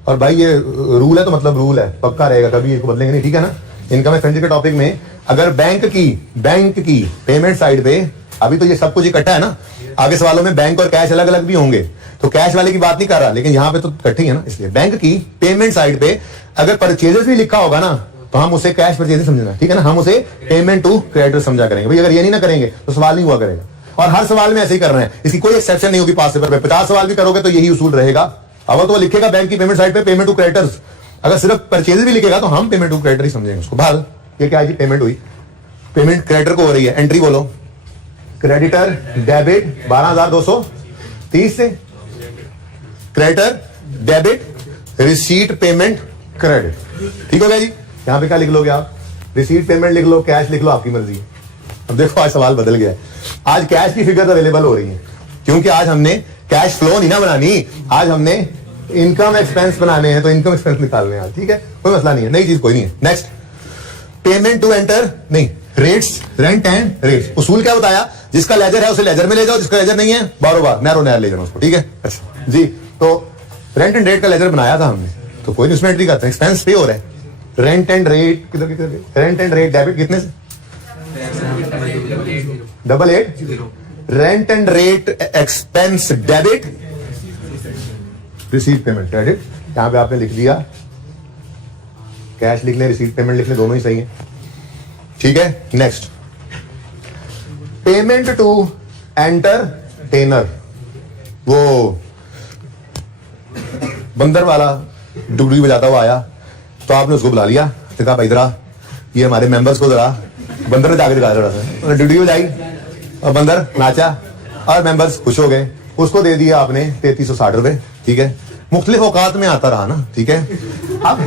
और भाई ये रूल है तो मतलब रूल है, पक्का रहेगा, कभी इसको बदलेंगे नहीं, ठीक है ना। इनकम एक्सपेंडिचर के टॉपिक में अगर बैंक की पेमेंट साइड पे, अभी तो ये सब कुछ इकट्ठा है ना, आगे सवालों में बैंक और कैश अलग अलग भी होंगे, तो कैश वाले की बात नहीं कर रहा, लेकिन यहां पे तो इकट्ठी है ना, इसलिए बैंक की पेमेंट साइड पे अगर परचेजेस भी लिखा होगा ना तो हम उसे कैश परचेजेस समझना, ठीक है ना, हम उसे पेमेंट टू क्रेडिटर समझा करेंगे भाई। अगर ये नहीं ना करेंगे तो सवाल नहीं हुआ करेगा, और हर सवाल में ऐसे ही कर रहे हैं, इसकी कोई एक्सेप्शन नहीं होगी। 5 पेपर पे 50 सवाल भी करोगे तो यही उसूल रहेगा। अब तो वो लिखेगा बैंक की पेमेंट साइड पे पेमेंट टू क्रेडिटर्स, अगर सिर्फ परचेजेस भी लिखेगा तो हम पेमेंट टू क्रेडिटर ही समझेंगे उसको। भाल ये क्या है जी, पेमेंट हुई, पेमेंट क्रेडिटर को हो रही है, एंट्री बोलो, क्रेडिटर डेबिट 12,230 से, creditor debit receipt payment credit, ठीक हो गया जी। यहां पे क्या लिख लोगे आप, रिसीट पेमेंट लिख लो, कैश लिख लो, आपकी मर्जी है। अब देखो आज सवाल बदल गया है, आज कैश की फिगर अवेलेबल हो रही है, क्योंकि आज हमने कैश फ्लो नहीं ना बनानी, आज हमने इनकम एक्सपेंस बनाने हैं, तो इनकम एक्सपेंस निकालने हैं, ठीक है, कोई मसला नहीं है, नई चीज कोई नहीं है। नेक्स्ट, पेमेंट टू एंटर नहीं, रेट्स, रेंट एंड रेट्स। उसूल क्या बताया, जिसका लेजर है उसे लेजर में ले जाओ, जिसका लेजर नहीं है बारोबार नैरो नैर ले जाना उसको, ठीक है। अच्छा जी, तो रेंट एंड रेट का लेजर बनाया था हमने, तो कोई उसमें एंट्री करते हैं, एक्सपेंस पे हो रहा है, रेंट एंड रेट किधर किधर, रेंट एंड रेट डेबिट कितने से 88, rent and rate expense debit, receipt payment credit. यहां पे आपने लिख दिया, कैश लिख ले, रिसीट पेमेंट लिख ले, दोनों ही सही है, ठीक है। नेक्स्ट, पेमेंट टू एंटरटेनर, वो बंदर वाला डुगडुगी बजाता हुआ आया, तो आपने उसको बुला लिया, तो कहा भाई इधर ये हमारे मेंबर्स को जरा, बंदर ने जाकर दिखाया थोड़ा सा, डुगडुगी बजाई और बंदर नाचा और मेंबर्स खुश हो गए, उसको दे दिया आपने 3360 रुपए, ठीक है। मुख्तलिफ औकात में आता रहा ना, ठीक है। अब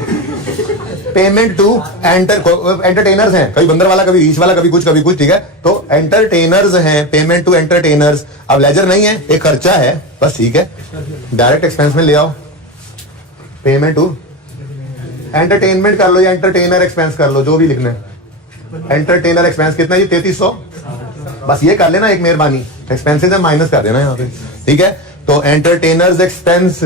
पेमेंट टू एंटरटेनर्स हैं, कभी बंदर वाला, कभी रीच वाला, कभी कुछ कभी कुछ, ठीक है। तो एंटरटेनर्स हैं, पेमेंट टू एंटरटेनर्स। अब लेजर नहीं है, एक खर्चा है बस, ठीक है, डायरेक्ट एक्सपेंस में ले आओ, पेमेंट टू एंटरटेनमेंट कर लो या एंटरटेनर एक्सपेंस कर लो, जो भी लिखना है। एंटरटेनर एक्सपेंस कितना है, 3300, बस ये कर लेना, एक मेहरबानी, एक्सपेंसेस है माइनस कर देना यहाँ पे, ठीक है। तो एंटरटेनर्स एक्सपेंस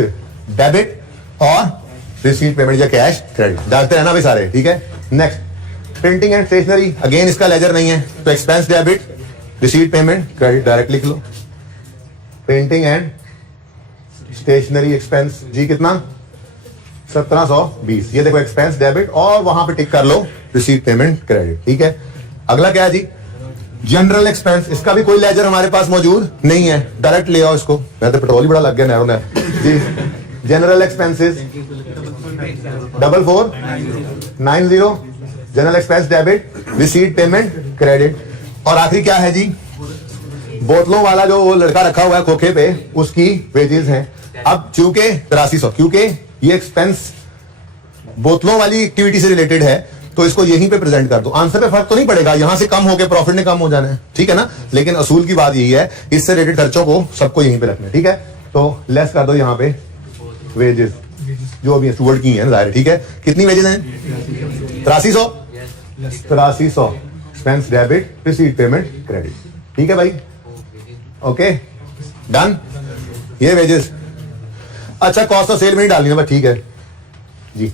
डेबिट और रिसीट पेमेंट या कैश क्रेडिट डालते रहना भाई सारे, ठीक है। Next, printing and stationery, again इसका लेजर नहीं है, तो expense debit receipt payment credit direct लिख लो। प्रिंटिंग एंड स्टेशनरी एक्सपेंस जी कितना 1720, ये देखो एक्सपेंस डेबिट और वहां पे टिक कर लो रिसीट पेमेंट क्रेडिट, ठीक है। अगला क्या है जी, जनरल एक्सपेंस, इसका भी कोई लेजर हमारे पास मौजूद नहीं है, डायरेक्ट ले आओ इसको, मैं तो पेट्रोल ही बड़ा लग गया नैरो नैर जी। General expenses 4490, general expense debit receipt payment credit. और आखिरी क्या है जी, बोतलों वाला जो वो लड़का रखा हुआ है खोखे पे, उसकी वेजेस हैं। अब चूंकि 8300, क्योंकि ये एक्सपेंस बोतलों वाली एक्टिविटी से रिलेटेड है, तो इसको यहीं पे प्रेजेंट कर दो, आंसर पे फर्क तो नहीं पड़ेगा, यहां से कम हो गए प्रॉफिट ने कम हो जाना है, ठीक है ना। लेकिन असूल की बात यही है, इससे रिलेटेड खर्चों को सबको यहीं पे रखना है, ठीक है। तो लेस कर दो यहाँ पे वेजेस, जो भी स्टूवर्ड की है जाहिर, ठीक है। कितनी वेजेस हैं 8300 expense debit receipt payment credit, ठीक है भाई, ओके डन। ये वेजेस, अच्छा कॉस्ट ऑफ सेल में ही डालनी है बस, ठीक है जी,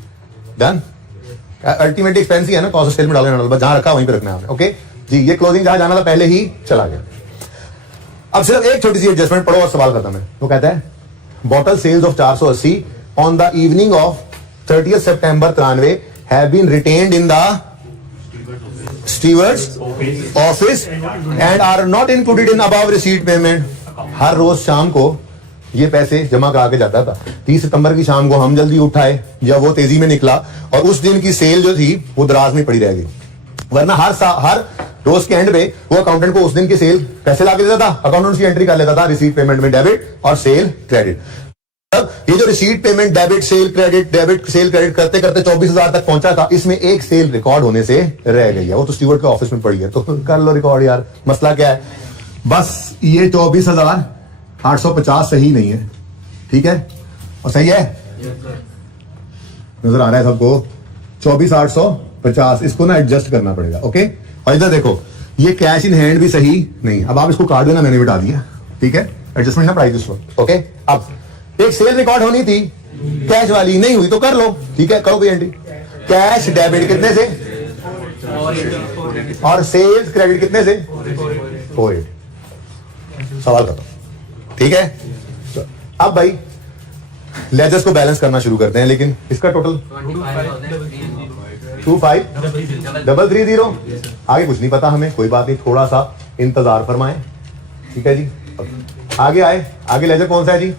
डन। अल्टीमेटली एक्सपेंस ही है ना, कॉस्ट ऑफ सेल में डालना, बस जहां रखा वहीं पे रखना है आपने, ओके जी। ये क्लोजिंग जहां जाना था पहले ही चला गया। अब सिर्फ एक छोटी सी एडजस्टमेंट पढ़ो और सवाल खत्म है। वो कहता है bottle sales of 480 on the evening of 30th September 93 have been retained in the steward's office and are not included in above receipt payment. हर रोज शाम को ये पैसे जमा करा के जाता था। 30 सितंबर की शाम को हम जल्दी उठाए या वो तेजी में निकला और उस दिन की सेल जो थी वो दराज में पड़ी रह गई, वरना हर रोज के एंड पे वो अकाउंटेंट को उस दिन की सेल पैसे ला के देता था, अकाउंटेंट उसकी एंट्री कर लेता था रिसीट पेमेंट में, डेबिट और सेल क्रेडिट। अब ये जो receipt payment debit cell credit करते करते 24,000 तक पहुंचा था, इसमें एक सेल रिकॉर्ड होने से रह गई है, वो तो स्टीवर्ड के ऑफिस में पड़ी है, तो कर लो रिकॉर्ड यार, मसला क्या है। बस ये 24,850 सही नहीं है, ठीक है, और सही है नजर आ रहा है सबको 24,850, इसको ना एडजस्ट करना पड़ेगा, ओके। और इधर देखो ये कैश इन हैंड भी सही नहीं, अब आप इसको काट देना, मैंने मिटा दिया, ठीक है, एडजस्टमेंट ना प्राइस इस वक्त, ओके। अब एक सेल रिकॉर्ड होनी थी कैश वाली, नहीं हुई तो कर लो, ठीक है, करो कोई एंट्री। कैश डेबिट कितने से और सेल्स क्रेडिट कितने से 48, सवाल खत्म, ठीक है। अब भाई लेजर्स को बैलेंस करना शुरू करते हैं, लेकिन इसका टोटल 25,330 आगे कुछ नहीं पता हमें, कोई बात नहीं, थोड़ा सा इंतजार फरमाएं, ठीक है जी। आगे आए, आगे लेजर कौन सा है जी?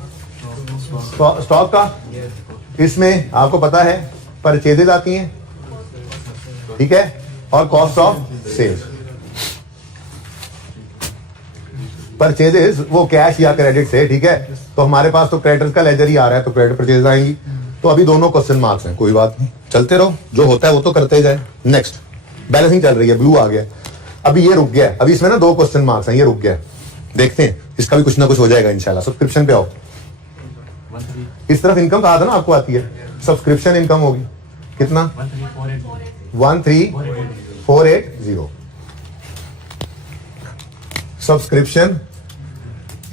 स्टॉक का। इसमें आपको पता है परचेजेज आती हैं, ठीक है, और कॉस्ट ऑफ सेल्स। परचेजेस वो कैश या क्रेडिट से, ठीक है, तो हमारे पास तो क्रेडिटर का लेजर ही आ रहा है, तो क्रेडिट परचेज आएंगी। तो अभी दोनों क्वेश्चन मार्क्स हैं, कोई बात नहीं, चलते रहो, जो होता है वो तो करते जाए। नेक्स्ट बैलेंसिंग चल रही है, ब्लू आ गया, अभी ये रुक गया है, अभी इसमें ना 2 क्वेश्चन मार्क्स हैं, ये रुक गया है, देखते हैं इसका भी कुछ ना कुछ हो जाएगा इंशाल्लाह। सब्सक्रिप्शन पे आओ, इस तरफ इनकम कहा था ना आपको आती है, सब्सक्रिप्शन इनकम होगी कितना? 13480। सब्सक्रिप्शन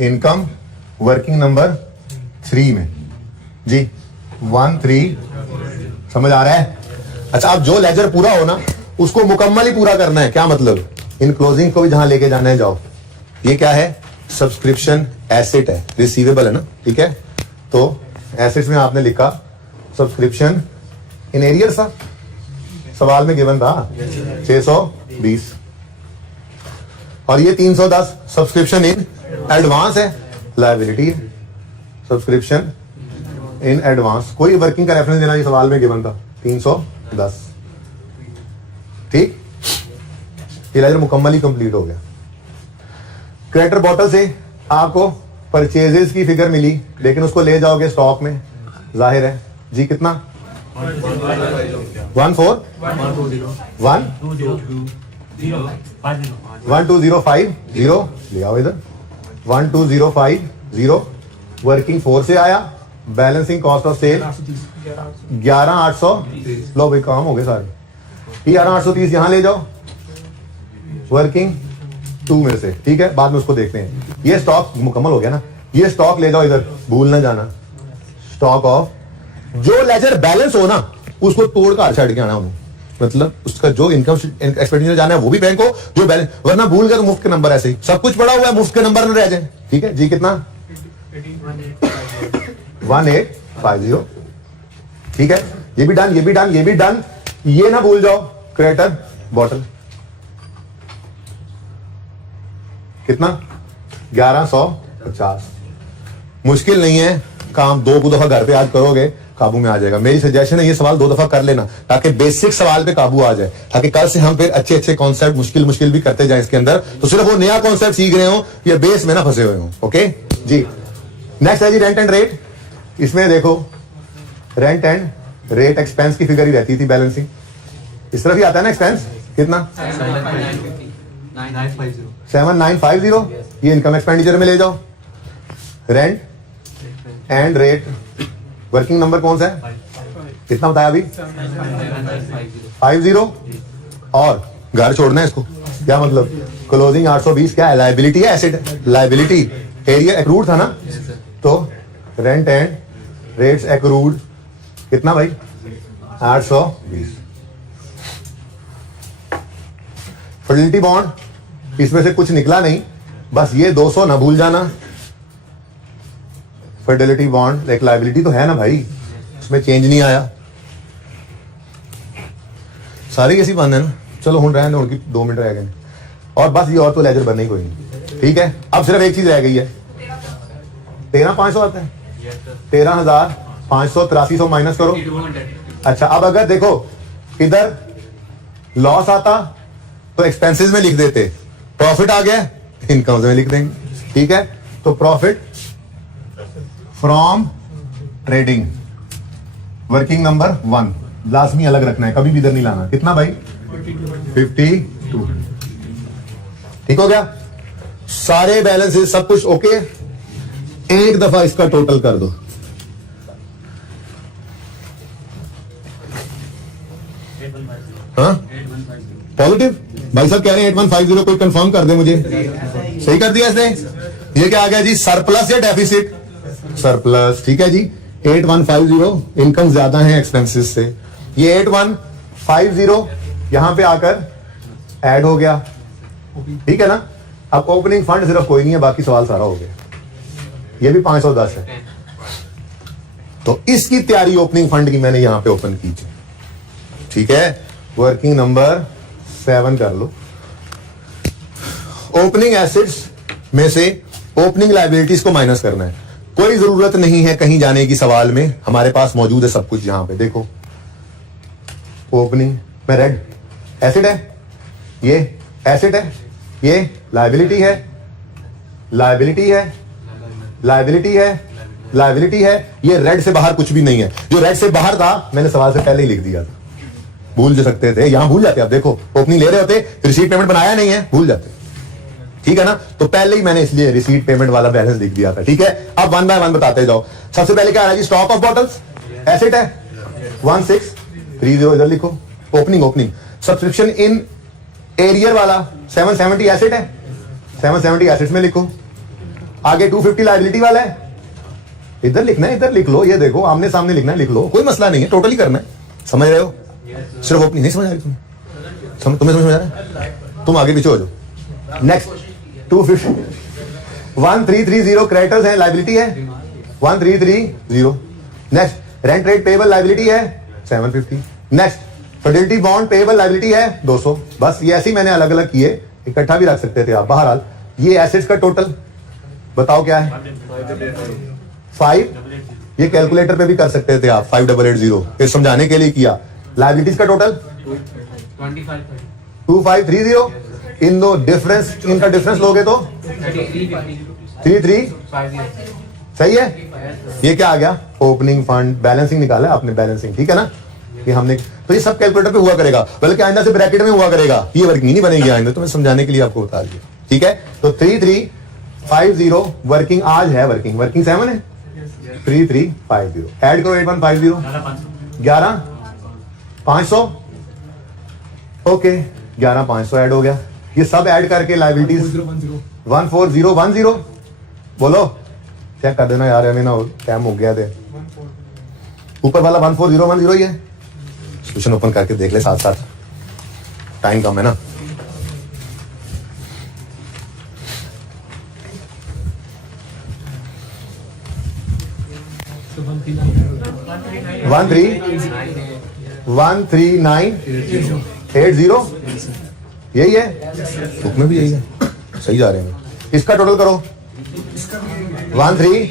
इनकम वर्किंग नंबर 3 में जी 13, समझ आ रहा है? अच्छा, अब जो लेजर पूरा हो ना उसको मुकम्मल ही पूरा करना है। क्या मतलब? इन क्लोजिंग को भी जहां लेके जाना है जाओ। ये क्या है? सब्सक्रिप्शन एसेट है, रिसीवेबल है ना, ठीक है। तो एसेट्स में आपने लिखा सब्सक्रिप्शन इन एरियर्स था, सवाल में गिवन था 620, और ये 310 सब्सक्रिप्शन इन एडवांस है, लायबिलिटी है। सब्सक्रिप्शन इन एडवांस, कोई वर्किंग का रेफरेंस देना, ये सवाल में गिवन था 310, ठीक। ये लेजर मुकम्मल ही कंप्लीट हो गया। क्रेडिटर बॉटल से आपको परचेजेस की फिगर मिली, लेकिन उसको ले जाओगे स्टॉक में, जाहिर है जी। कितना? 12050 ले आओ इधर, 12050 वर्किंग 4 से आया, बैलेंसिंग कॉस्ट ऑफ सेल 11800, लो भाई काम हो गए सारे, 11830 यहां ले जाओ वर्किंग 2 में से, ठीक है, बाद में उसको देखते हैं। ये स्टॉक मुकम्मल हो गया ना, ये स्टॉक ले जाओ इधर, भूल ना जाना। स्टॉक ऑफ, जो लेजर बैलेंस हो ना उसको तोड़ कर छड़ के आना उन्हें, मतलब उसका जो इनकम एक्सपेंडिचर जाना है वो भी बैंक हो, जो बैलेंस, वरना भूल गए तो मुफ्त के नंबर ऐसे ही सब कुछ पड़ा हुआ है, मुफ्त के नंबर न रह जाए, ठीक है जी। कितना? 1850, ठीक है। ये भी डन, ये भी डन, ये भी डन। ये ना भूल जाओ क्रेडिटर बॉटल, कितना? 1150। मुश्किल नहीं है काम, 2 दफा घर पे आज करोगे काबू में आ जाएगा। मेरी सजेशन है ये सवाल 2 दफा कर लेना, ताकि बेसिक सवाल पे काबू आ जाए, ताकि कल से हम फिर अच्छे अच्छे कॉन्सेप्ट मुश्किल भी करते जाएं इसके अंदर, तो सिर्फ वो नया कॉन्सेप्ट सीख रहे हो या बेस में ना फंसे हुए हो। ओके जी। नेक्स्ट है जी रेंट एंड रेट। इसमें देखो रेंट एंड रेट एक्सपेंस की फिगर ही रहती थी, बैलेंसिंग इस तरफ ही आता है ना एक्सपेंस। कितना? 7950। ये इनकम एक्सपेंडिचर में ले जाओ। Rent and rate working number कौन सा है? कितना बताया अभी? 50। और घर छोड़ना है इसको, क्या मतलब? क्लोजिंग 820 क्या है? लायबिलिटी है, एसेट है? लायबिलिटी। एरिया एक्रूड था ना, तो रेंट एंड रेट्स एक्रूड कितना भाई? 820। फिडेलिटी बॉन्ड, इसमें से कुछ निकला नहीं, बस ये 200 ना भूल जाना। फिडेलिटी बॉन्ड एक लायबिलिटी तो है ना भाई, उसमें चेंज नहीं आया, सारे कैसी बंद है ना। चलो हूं रहने, उनकी 2 मिनट रह गए और बस, ये और तो लेजर बनने ही कोई नहीं, ठीक है। अब सिर्फ एक चीज रह गई है, 13500 आता है, 13500 8300 माइनस करो। अच्छा, अब अगर देखो इधर लॉस आता तो एक्सपेंसेस में लिख देते, प्रॉफिट आ गया इनकम में लिख देंगे, ठीक है। तो profit from trading working number 1 लाजमी अलग रखना है, कभी भी इधर नहीं लाना। कितना भाई? 52। ठीक हो गया, सारे बैलेंसेस सब कुछ ओके। एक दफा इसका टोटल कर दो, हाँ पॉजिटिव। भाई साहब कह रहे हैं 8150, कोई कंफर्म कर दे मुझे। सही कर दिया इसने। ये क्या आ गया जी? सरप्लस या डेफिसिट? सरप्लस, ठीक है जी। 8150 इनकम ज्यादा है एक्सपेंसेस से, ये 8150 यहां पे आकर ऐड हो गया, ठीक है ना। अब ओपनिंग फंड सिर्फ कोई नहीं है, बाकी सवाल सारा हो गया। ये भी 510 है, तो इसकी तैयारी ओपनिंग फंड की मैंने यहां पे ओपन की थी, ठीक है। वर्किंग नंबर 7 कर लो। ओपनिंग एसेट्स में से ओपनिंग लायबिलिटीज को माइनस करना है। कोई जरूरत नहीं है कहीं जाने की सवाल में, हमारे पास मौजूद है सब कुछ यहां पे। देखो ओपनिंग में रेड एसेट है, ये एसेट है, ये लायबिलिटी है, लायबिलिटी है, लायबिलिटी है, लायबिलिटी है। ये रेड से बाहर कुछ भी नहीं है। जो रेड से बाहर था मैंने सवाल से पहले ही लिख दिया था, भूल जो सकते थे, यहां भूल जाते। आप देखो ओपनिंग ले रहे होते, रिसीट पेमेंट बनाया नहीं है, भूल जाते, ठीक है ना। तो पहले ही मैंने इसलिए रिसीट पेमेंट वाला बैलेंस लिख दिया था, ठीक है। अब 1 बाय 1 बताते जाओ। सबसे पहले क्या आ रहा है? स्टॉक ऑफ बॉटल्स एसेट है 1630, इधर लिखो। Opening opening subscription in arrear वाला 770 एसेट है, 770 एसेट्स में लिखो। आगे 250 लायबिलिटी वाला है, इधर लिखना है, इधर लिख लो। ये देखो आमने सामने लिखना है, लिख लो, कोई मसला नहीं है, टोटली करना है। समझ रहे हो? सिर्फ ओपनिंग नहीं समझ आ रही तुम्हें? तुम्हें समझ आ रहा है? तुम आगे पीछे हो जाओ। नेक्स्ट 250 1330 क्रेडिटर्स है, लायबिलिटी है 1330। Next rent rate payable liability है 750। Next Fidelity bond payable liability है 200। बस ये ऐसे ही मैंने अलग अलग किए, इकट्ठा भी रख सकते थे आप। बहरहाल ये एसेट्स का टोटल बताओ क्या है? 5। ये कैलकुलेटर पे भी कर सकते थे आप, 5880, ये समझाने के लिए किया। लायबिलिटीज का टोटल 2530। इन दो डिफरेंस, इनका डिफरेंस लोगे तो 33। सही है। ये क्या आ गया? Opening fund. बैलेंसिंग निकाला आपने, बैलेंसिंग, ठीक है ना। ये हमने, तो ये सब कैलकुलेटर पे हुआ करेगा, बल्कि आइंदा से ब्रैकेट में हुआ करेगा। ये वर्किंग नहीं बनेगी आइंदा, तो मैं समझाने के लिए आपको बता दिया, ठीक है। तो 3350 वर्किंग आज है, वर्किंग 7 है, 3350 ऐड करो 8150 11500। ओके 11500 ऐड हो गया। ये सब ऐड करके लायबिलिटीज 14010। बोलो चेक कर देना यार, हमें ना टाइम हो गया थे। ऊपर वाला 14010 ही है। सोल्यूशन ओपन करके देख ले साथ साथ, टाइम कम है ना। वन थ्री 13980 यही है, बुक में भी यही है, सही जा रहे हैं। इसका टोटल करो 13।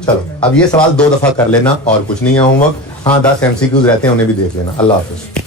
चलो अब ये सवाल 2 दफा कर लेना और कुछ नहीं है होमवर्क। हाँ 10 MCQs रहते हैं, उन्हें भी देख लेना। अल्लाह हाफिज।